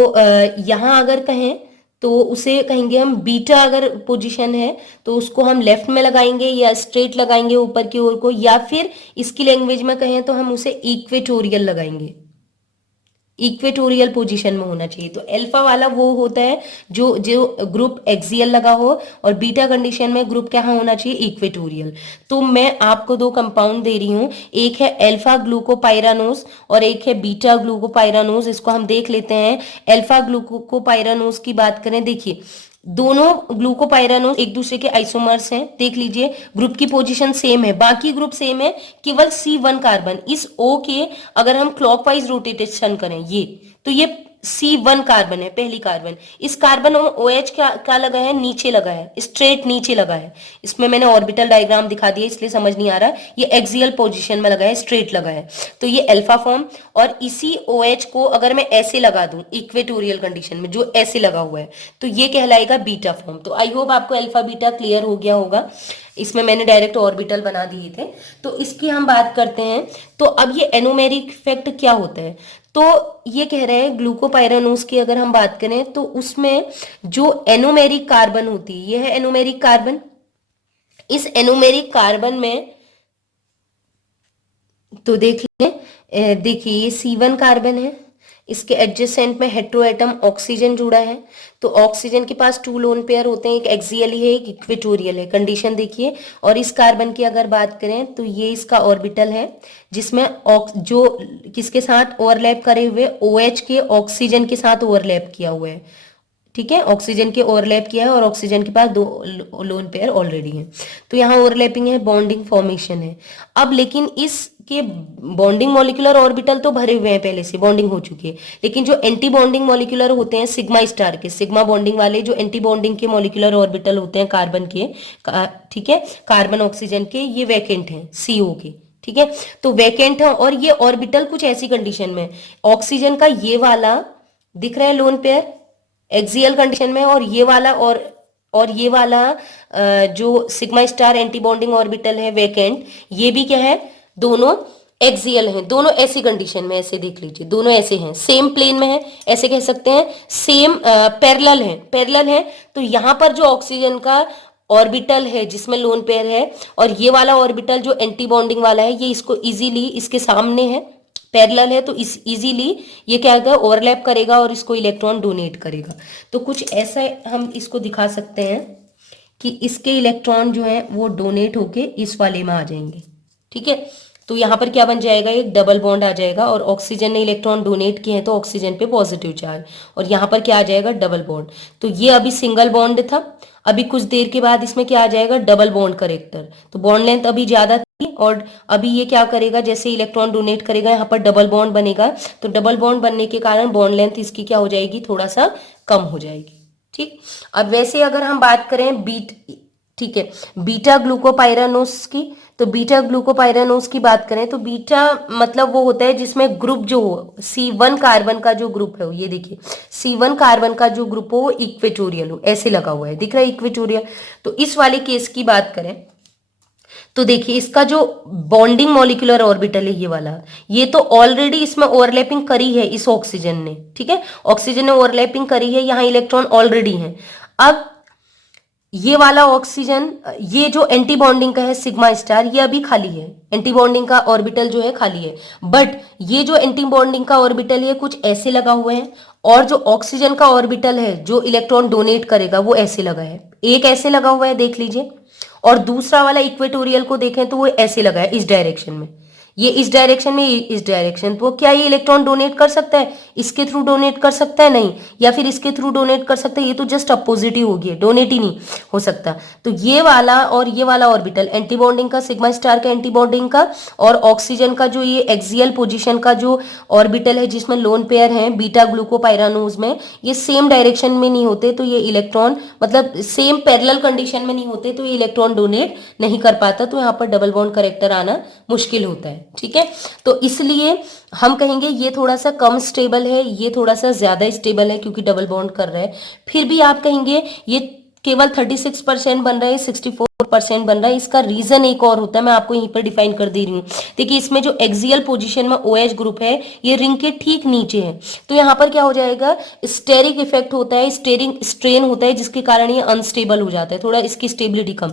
यहां अगर कहें तो उसे कहेंगे हम बीटा, अगर पोजीशन है तो उसको हम लेफ्ट में लगाएंगे या स्ट्रेट लगाएंगे ऊपर की ओर को, या फिर इसकी लैंग्वेज में कहें तो हम उसे इक्वेटोरियल लगाएंगे, इक्वेटोरियल पोजीशन में होना चाहिए। तो अल्फा वाला वो होता है जो जो ग्रुप एक्सियल लगा हो, और बीटा कंडीशन में ग्रुप क्या होना चाहिए, इक्वेटोरियल। तो मैं आपको दो कंपाउंड दे रही हूँ, एक है अल्फा ग्लूकोपाइरानोज और एक है बीटा ग्लूकोपाइरानोज। इसको हम देख लेते हैं। अल्फा ग्लूकोपाइरानोज की बात करें, देखिए दोनों ग्लूकोपाइरानोज एक दूसरे के आइसोमर्स हैं, देख लीजिए ग्रुप की पोजीशन सेम है, बाकी ग्रुप सेम है, केवल C1 कार्बन, इस O के अगर हम क्लॉकवाइज रोटेशन करें ये, तो ये C1 कार्बन है, पहली कार्बन। इस कार्बन में OH क्या लगा है, नीचे लगा है, स्ट्रेट नीचे लगा है। इसमें मैंने ऑर्बिटल डायग्राम दिखा दिया इसलिए समझ नहीं आ रहा, ये एक्सियल पोजीशन में लगा है, स्ट्रेट लगा है, तो ये अल्फा फॉर्म। और इसी OH को अगर मैं ऐसे लगा दूं इक्वेटोरियल कंडीशन में, जो ऐसे लगा हुआ है, तो ये कहलाएगा बीटा फॉर्म। तो आई होप आपको अल्फा बीटा क्लियर हो गया होगा, इसमें मैंने डायरेक्ट ऑर्बिटल बना दिए थे। तो इसकी हम बात करते हैं। तो अब ये एनोमेरिक इफेक्ट क्या होता है, तो ये कह रहे हैं ग्लूकोपाइरानोज की अगर हम बात करें तो उसमें जो एनोमेरिक कार्बन होती है, ये है एनोमेरिक कार्बन। इस एनोमेरिक कार्बन में तो देखिए ये C1 कार्बन है, इसके एडजेसेंट में हेट्रोएटम ऑक्सीजन जुड़ा है। तो ऑक्सीजन के पास 2 लोन पेयर होते हैं, एक एक्सियल है एक इक्वेटोरियल है, कंडीशन देखिए। और इस कार्बन की अगर बात करें तो ये इसका ऑर्बिटल है, जिसमें जो किसके साथ ओवरलैप करे हुए, OH के ऑक्सीजन के साथ ओवरलैप किया हुआ है, ठीक है, ऑक्सीजन के ओवरलैप किया है और ऑक्सीजन के पास 2 लोन पेयर ऑलरेडी है। तो यहाँ ओवरलैपिंग है, बॉन्डिंग फॉर्मेशन है। अब लेकिन इसके बॉन्डिंग मॉलिक्यूलर ऑर्बिटल तो भरे हुए हैं, पहले से बॉन्डिंग हो चुकी है, लेकिन जो एंटी बॉन्डिंग मॉलिक्यूलर होते हैं सिग्मा स्टार के, सिग्मा बॉन्डिंग वाले जो एंटी बॉन्डिंग के मॉलिक्यूलर ऑर्बिटल होते हैं कार्बन के, ठीक है, कार्बन ऑक्सीजन के, ये वैकेंट हैं CO के, ठीक है। तो वैकेंट है और ये ऑर्बिटल कुछ ऐसी कंडीशन में, ऑक्सीजन का ये वाला दिख रहा है लोन पेयर एक्सियल कंडीशन में, और ये वाला और ये वाला जो sigma star anti bonding orbital है वैकेंट, ये भी क्या है, दोनों एक्सियल हैं, दोनों ऐसी कंडीशन में, ऐसे देख लीजिए दोनों ऐसे हैं, सेम प्लेन में है, ऐसे कह सकते हैं, सेम पैरेलल है। तो यहाँ पर जो ऑक्सीजन का ऑर्बिटल है जिसमें लोन पेयर है, और ये वाला ऑर्बिटल जो एंटी बॉन्डिंग वाला है, ये इसको इजीली इसके सामने है, पैरेलल है, तो इस इजीली ये क्या होगा, ओवरलैप करेगा और इसको इलेक्ट्रॉन डोनेट करेगा। तो कुछ ऐसा हम इसको दिखा सकते हैं कि इसके इलेक्ट्रॉन जो है वो डोनेट होके इस वाले में आ जाएंगे, ठीक है। तो यहाँ पर क्या बन जाएगा, एक डबल बॉन्ड आ जाएगा, और ऑक्सीजन ने इलेक्ट्रॉन डोनेट किए हैं तो ऑक्सीजन पे पॉजिटिव चार्ज, और यहाँ पर क्या आ जाएगा, डबल बॉन्ड। तो ये अभी सिंगल बॉन्ड था, अभी कुछ देर के बाद इसमें क्या आ जाएगा, डबल बॉन्ड करेक्टर। तो बॉन्ड लेंथ अभी ज्यादा थी, और अभी ये क्या करेगा, जैसे इलेक्ट्रॉन डोनेट करेगा यहाँ पर डबल बॉन्ड बनेगा, तो डबल बॉन्ड बनने के कारण बॉन्ड लेंथ इसकी क्या हो जाएगी, थोड़ा सा कम हो जाएगी, ठीक। अब वैसे अगर हम बात करें ठीक है, बीटा ग्लूकोपाइरानोस की, तो बीटा ग्लूकोपाइरानोस की बात करें तो बीटा मतलब वो होता है जिसमें ग्रुप जो हो C1 कार्बन का जो ग्रुप है, ये देखिए C1 कार्बन का जो ग्रुप हो वो इक्वेटोरियल हो, ऐसे लगा हुआ है, दिख रहा है इक्वेटोरियल। तो इस वाले केस की बात करें तो देखिए इसका जो बॉन्डिंग मॉलिक्यूलर ऑर्बिटल है ये वाला, ये तो ऑलरेडी इसमें ओवरलैपिंग करी है इस ऑक्सीजन ने, ठीक है, ऑक्सीजन ने ओवरलैपिंग करी है, यहाँ इलेक्ट्रॉन ऑलरेडी है। अब ये वाला ऑक्सीजन, ये जो एंटी बॉन्डिंग का है सिग्मा स्टार, ये अभी खाली है, एंटी बॉन्डिंग का ऑर्बिटल जो है खाली है, बट ये जो एंटी बॉन्डिंग का ऑर्बिटल है कुछ ऐसे लगा हुआ है, और जो ऑक्सीजन का ऑर्बिटल है जो इलेक्ट्रॉन डोनेट करेगा वो ऐसे लगा है, एक ऐसे लगा हुआ है देख लीजिए, और दूसरा वाला इक्वेटोरियल को देखें तो वो ऐसे लगा है इस डायरेक्शन में, ये इस डायरेक्शन में, इस डायरेक्शन। तो क्या ये इलेक्ट्रॉन डोनेट कर सकता है, इसके थ्रू डोनेट कर सकता है, नहीं, या फिर इसके थ्रू डोनेट कर सकता है, ये तो जस्ट अपोजिट ही होगी, डोनेट ही नहीं हो सकता। तो ये वाला और ये वाला ऑर्बिटल एंटी बॉन्डिंग का, सिग्मा स्टार का एंटी बॉन्डिंग का, और ऑक्सीजन का जो ये एक्सियल पोजीशन का जो ऑर्बिटल है जिसमें लोन पेयर है बीटा ग्लूकोपाइरानोज में, ये सेम डायरेक्शन में नहीं होते, तो ये इलेक्ट्रॉन मतलब सेम पैरेलल कंडीशन में नहीं होते, तो ये इलेक्ट्रॉन डोनेट नहीं कर पाता, तो यहाँ पर डबल बॉन्ड करेक्टर आना मुश्किल होता है, ठीक है। तो इसलिए हम कहेंगे ये थोड़ा सा कम स्टेबल है, ये थोड़ा सा ज्यादा स्टेबल है क्योंकि डबल बॉन्ड कर रहा है। फिर भी आप कहेंगे ये केवल 36% बन रहा है, 64% बन रहा है, इसका रीजन एक और होता है, मैं आपको यहीं पर डिफाइन कर दे रही हूँ। देखिए इसमें जो एक्सियल पोजीशन में OH ग्रुप है ये रिंग के ठीक नीचे है, तो यहाँ पर क्या हो जाएगा, स्टेरिक इफेक्ट होता है, स्टेरिंग स्ट्रेन होता है, जिसके कारण ये अनस्टेबल हो जाता है, थोड़ा इसकी स्टेबिलिटी कम,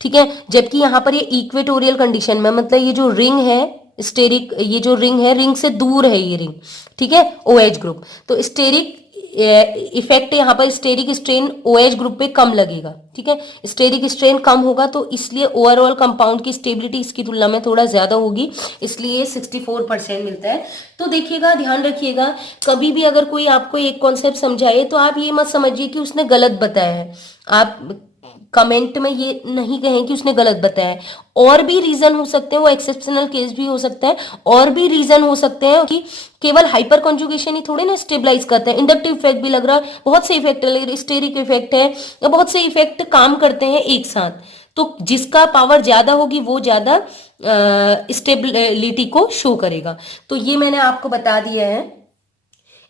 ठीक है। जबकि यहाँ पर ये इक्वेटोरियल कंडीशन में, मतलब ये जो रिंग है स्टेरिक, ये जो रिंग है रिंग से दूर है ये रिंग, ठीक है, OH ग्रुप, तो स्टेरिक इफेक्ट यहाँ पर स्टेरिक स्ट्रेन OH ग्रुप पे कम लगेगा, ठीक है, स्टेरिक स्ट्रेन कम होगा, तो इसलिए ओवरऑल कंपाउंड की स्टेबिलिटी इसकी तुलना में थोड़ा ज्यादा होगी, इसलिए 64% मिलता है। तो देखिएगा, ध्यान रखिएगा, कभी भी अगर कोई आपको एक कॉन्सेप्ट समझाए तो आप ये मत समझिए कि उसने गलत बताया है, आप कमेंट में ये नहीं कहें कि उसने गलत बताया है, और भी रीजन हो सकते हैं, वो एक्सेप्शनल केस भी हो सकता है, और भी रीजन हो सकते हैं कि केवल हाइपर कॉन्जुगेशन ही थोड़े ना स्टेबलाइज करते हैं, इंडक्टिव इफेक्ट भी लग रहा है, बहुत से इफेक्ट है, स्टेरिक इफेक्ट है, या बहुत से इफेक्ट काम करते हैं एक साथ, तो जिसका पावर ज्यादा होगी वो ज्यादा स्टेबिलिटी को शो करेगा। तो ये मैंने आपको बता दिया है।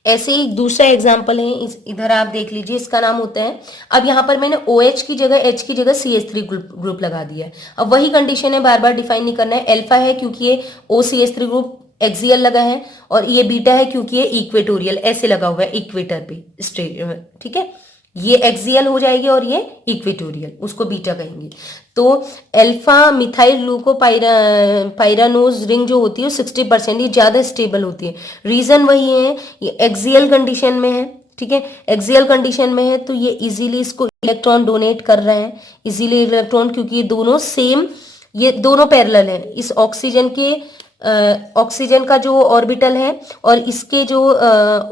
ऐसे ही दूसरा एग्जाम्पल है, इधर आप देख लीजिए, इसका नाम होता है, अब यहाँ पर मैंने OH की जगह H की जगह CH3 ग्रुप लगा दिया है। अब वही कंडीशन है, बार बार डिफाइन नहीं करना है, अल्फा है क्योंकि ये OCH3 ग्रुप एक्सियल लगा है, और ये बीटा है क्योंकि ये इक्वेटोरियल ऐसे लगा हुआ है इक्वेटर पे स्ट्रेट, ठीक है, ये एक्सियल हो जाएगी और ये इक्वेटोरियल, उसको बीटा कहेंगे। तो अल्फा मिथाइल ग्लूकोपाइरानोज रिंग जो होती है 60%, ये ज्यादा स्टेबल होती है, रीजन वही है, ये एक्सियल कंडीशन में है, ठीक है, एक्सियल कंडीशन में है, तो ये इजीली इसको इलेक्ट्रॉन डोनेट कर रहे हैं, इजीली इलेक्ट्रॉन, क्योंकि ये दोनों सेम, ये दोनों पैरेलल है, इस ऑक्सीजन के ऑक्सीजन का जो ऑर्बिटल है और इसके जो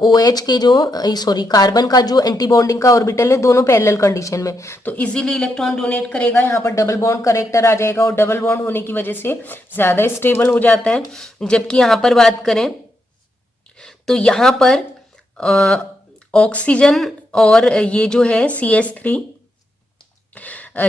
OH के जो सॉरी कार्बन का जो एंटी बॉन्डिंग का ऑर्बिटल है, दोनों पैरेलल कंडीशन में, तो इजीली इलेक्ट्रॉन डोनेट करेगा, यहाँ पर डबल बॉन्ड करेक्टर आ जाएगा, और डबल बॉन्ड होने की वजह से ज्यादा स्टेबल हो जाता है। जबकि यहाँ पर बात करें तो यहाँ पर ऑक्सीजन और ये जो है CH3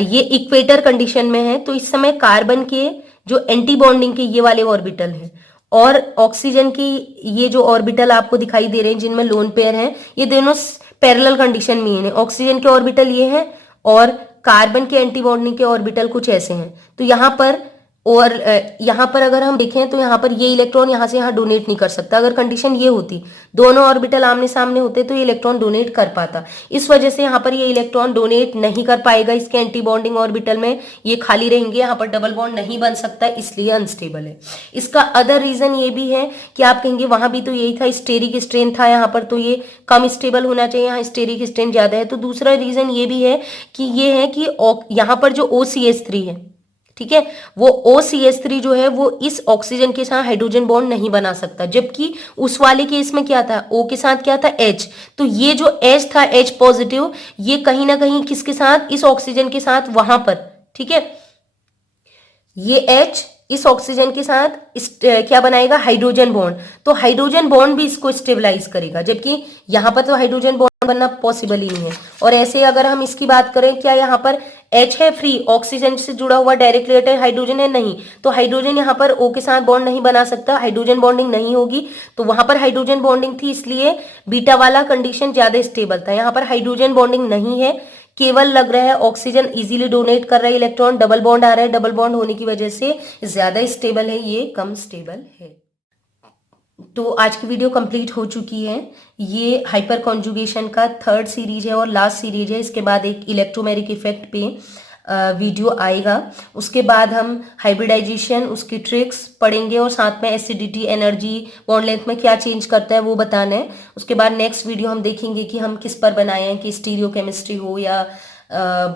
ये इक्वेटर कंडीशन में है, तो इस समय कार्बन के जो एंटी बॉन्डिंग के ये वाले ऑर्बिटल हैं, और ऑक्सीजन की ये जो ऑर्बिटल आपको दिखाई दे रहे हैं जिनमें लोन पेयर हैं, ये दोनों पैरेलल कंडीशन में हैं, ऑक्सीजन के ऑर्बिटल ये हैं और कार्बन के एंटी बॉन्डिंग के ऑर्बिटल कुछ ऐसे हैं। तो यहाँ पर और यहाँ पर अगर हम देखें तो यहाँ पर ये इलेक्ट्रॉन यहाँ से यहाँ डोनेट नहीं कर सकता। अगर कंडीशन ये होती, दोनों ऑर्बिटल आमने सामने होते, तो ये इलेक्ट्रॉन डोनेट कर पाता। इस वजह से यहाँ पर ये इलेक्ट्रॉन डोनेट नहीं कर पाएगा इसके एंटी बॉन्डिंग ऑर्बिटल में, ये खाली रहेंगे, यहाँ पर डबल बॉन्ड नहीं बन सकता, इसलिए अनस्टेबल है। इसका अदर रीजन ये भी है कि आप कहेंगे वहां भी तो यही था, स्टेरिक स्ट्रेन था यहाँ पर, तो ये कम स्टेबल होना चाहिए, यहाँ स्टेरिक स्ट्रेन ज्यादा है। तो दूसरा रीजन ये भी है कि ये है कि यहाँ पर जो OCH3 है, ठीक है, वो OCH3 जो है वो इस ऑक्सीजन के साथ हाइड्रोजन बॉन्ड नहीं बना सकता, जबकि उस वाले केस में क्या था, O के साथ क्या था, H। तो ये जो H था, H पॉजिटिव, ये कहीं ना कहीं किसके साथ, इस ऑक्सीजन के साथ वहां पर, ठीक है, ये H इस ऑक्सीजन के साथ क्या बनाएगा, हाइड्रोजन बॉन्ड। तो हाइड्रोजन बॉन्ड भी इसको स्टेबलाइज करेगा, जबकि यहां पर तो हाइड्रोजन बॉन्ड बनना पॉसिबल ही नहीं है। और ऐसे अगर हम इसकी बात करें, क्या यहाँ पर H है फ्री, ऑक्सीजन से जुड़ा हुआ डायरेक्ट रिलेटेड, हाइड्रोजन है नहीं, तो हाइड्रोजन यहाँ पर O के साथ बॉन्ड नहीं बना सकता, हाइड्रोजन बॉन्डिंग नहीं होगी। तो वहां पर हाइड्रोजन बॉन्डिंग थी, इसलिए बीटा वाला कंडीशन ज्यादा स्टेबल था। यहाँ पर हाइड्रोजन बॉन्डिंग नहीं है, केवल लग रहा है ऑक्सीजन इजीली डोनेट कर रहा है इलेक्ट्रॉन, डबल बॉन्ड आ रहा है, डबल बॉन्ड होने की वजह से ज्यादा स्टेबल है, ये कम स्टेबल है। तो आज की वीडियो कंप्लीट हो चुकी है। ये हाइपर कॉन्जुगेशन का थर्ड सीरीज है और लास्ट सीरीज है। इसके बाद एक इलेक्ट्रोमेरिक इफेक्ट पे वीडियो आएगा। उसके बाद हम हाइब्रिडाइजेशन, उसकी ट्रिक्स पढ़ेंगे और साथ में एसिडिटी, एनर्जी, बॉन्ड लेंथ में क्या चेंज करता है वो बताना है। उसके बाद नेक्स्ट वीडियो हम देखेंगे कि हम किस पर बनाए हैं, कि स्टीरियो केमिस्ट्री हो या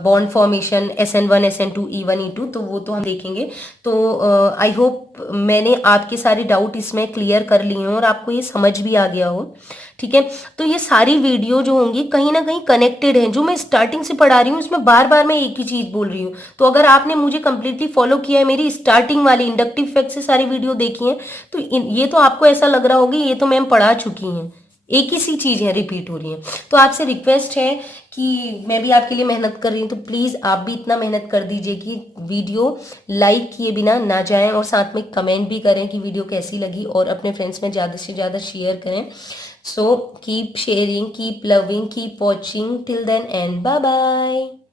bond formation, SN1, SN2, E1, E2, तो वो तो हम देखेंगे। तो आई होप मैंने आपके सारे डाउट इसमें क्लियर कर लिए हों और आपको ये समझ भी आ गया हो, ठीक है। तो ये सारी वीडियो जो होंगी कहीं ना कहीं कनेक्टेड हैं। जो मैं स्टार्टिंग से पढ़ा रही हूँ उसमें बार बार मैं एक ही चीज बोल रही हूँ। तो अगर आपने मुझे कंप्लीटली फॉलो किया है, मेरी स्टार्टिंग वाली इंडक्टिव इफेक्ट से सारी वीडियो देखी है, तो ये तो आपको ऐसा लग रहा होगा ये तो मैम पढ़ा चुकी हैं, एक ही सी चीज है रिपीट हो रही है। तो आपसे रिक्वेस्ट है कि मैं भी आपके लिए मेहनत कर रही हूँ, तो प्लीज आप भी इतना मेहनत कर दीजिए कि वीडियो लाइक किए बिना ना जाएं और साथ में कमेंट भी करें कि वीडियो कैसी लगी और अपने फ्रेंड्स में ज़्यादा से ज़्यादा शेयर करें। So keep sharing, keep loving, keep watching, till then and bye bye.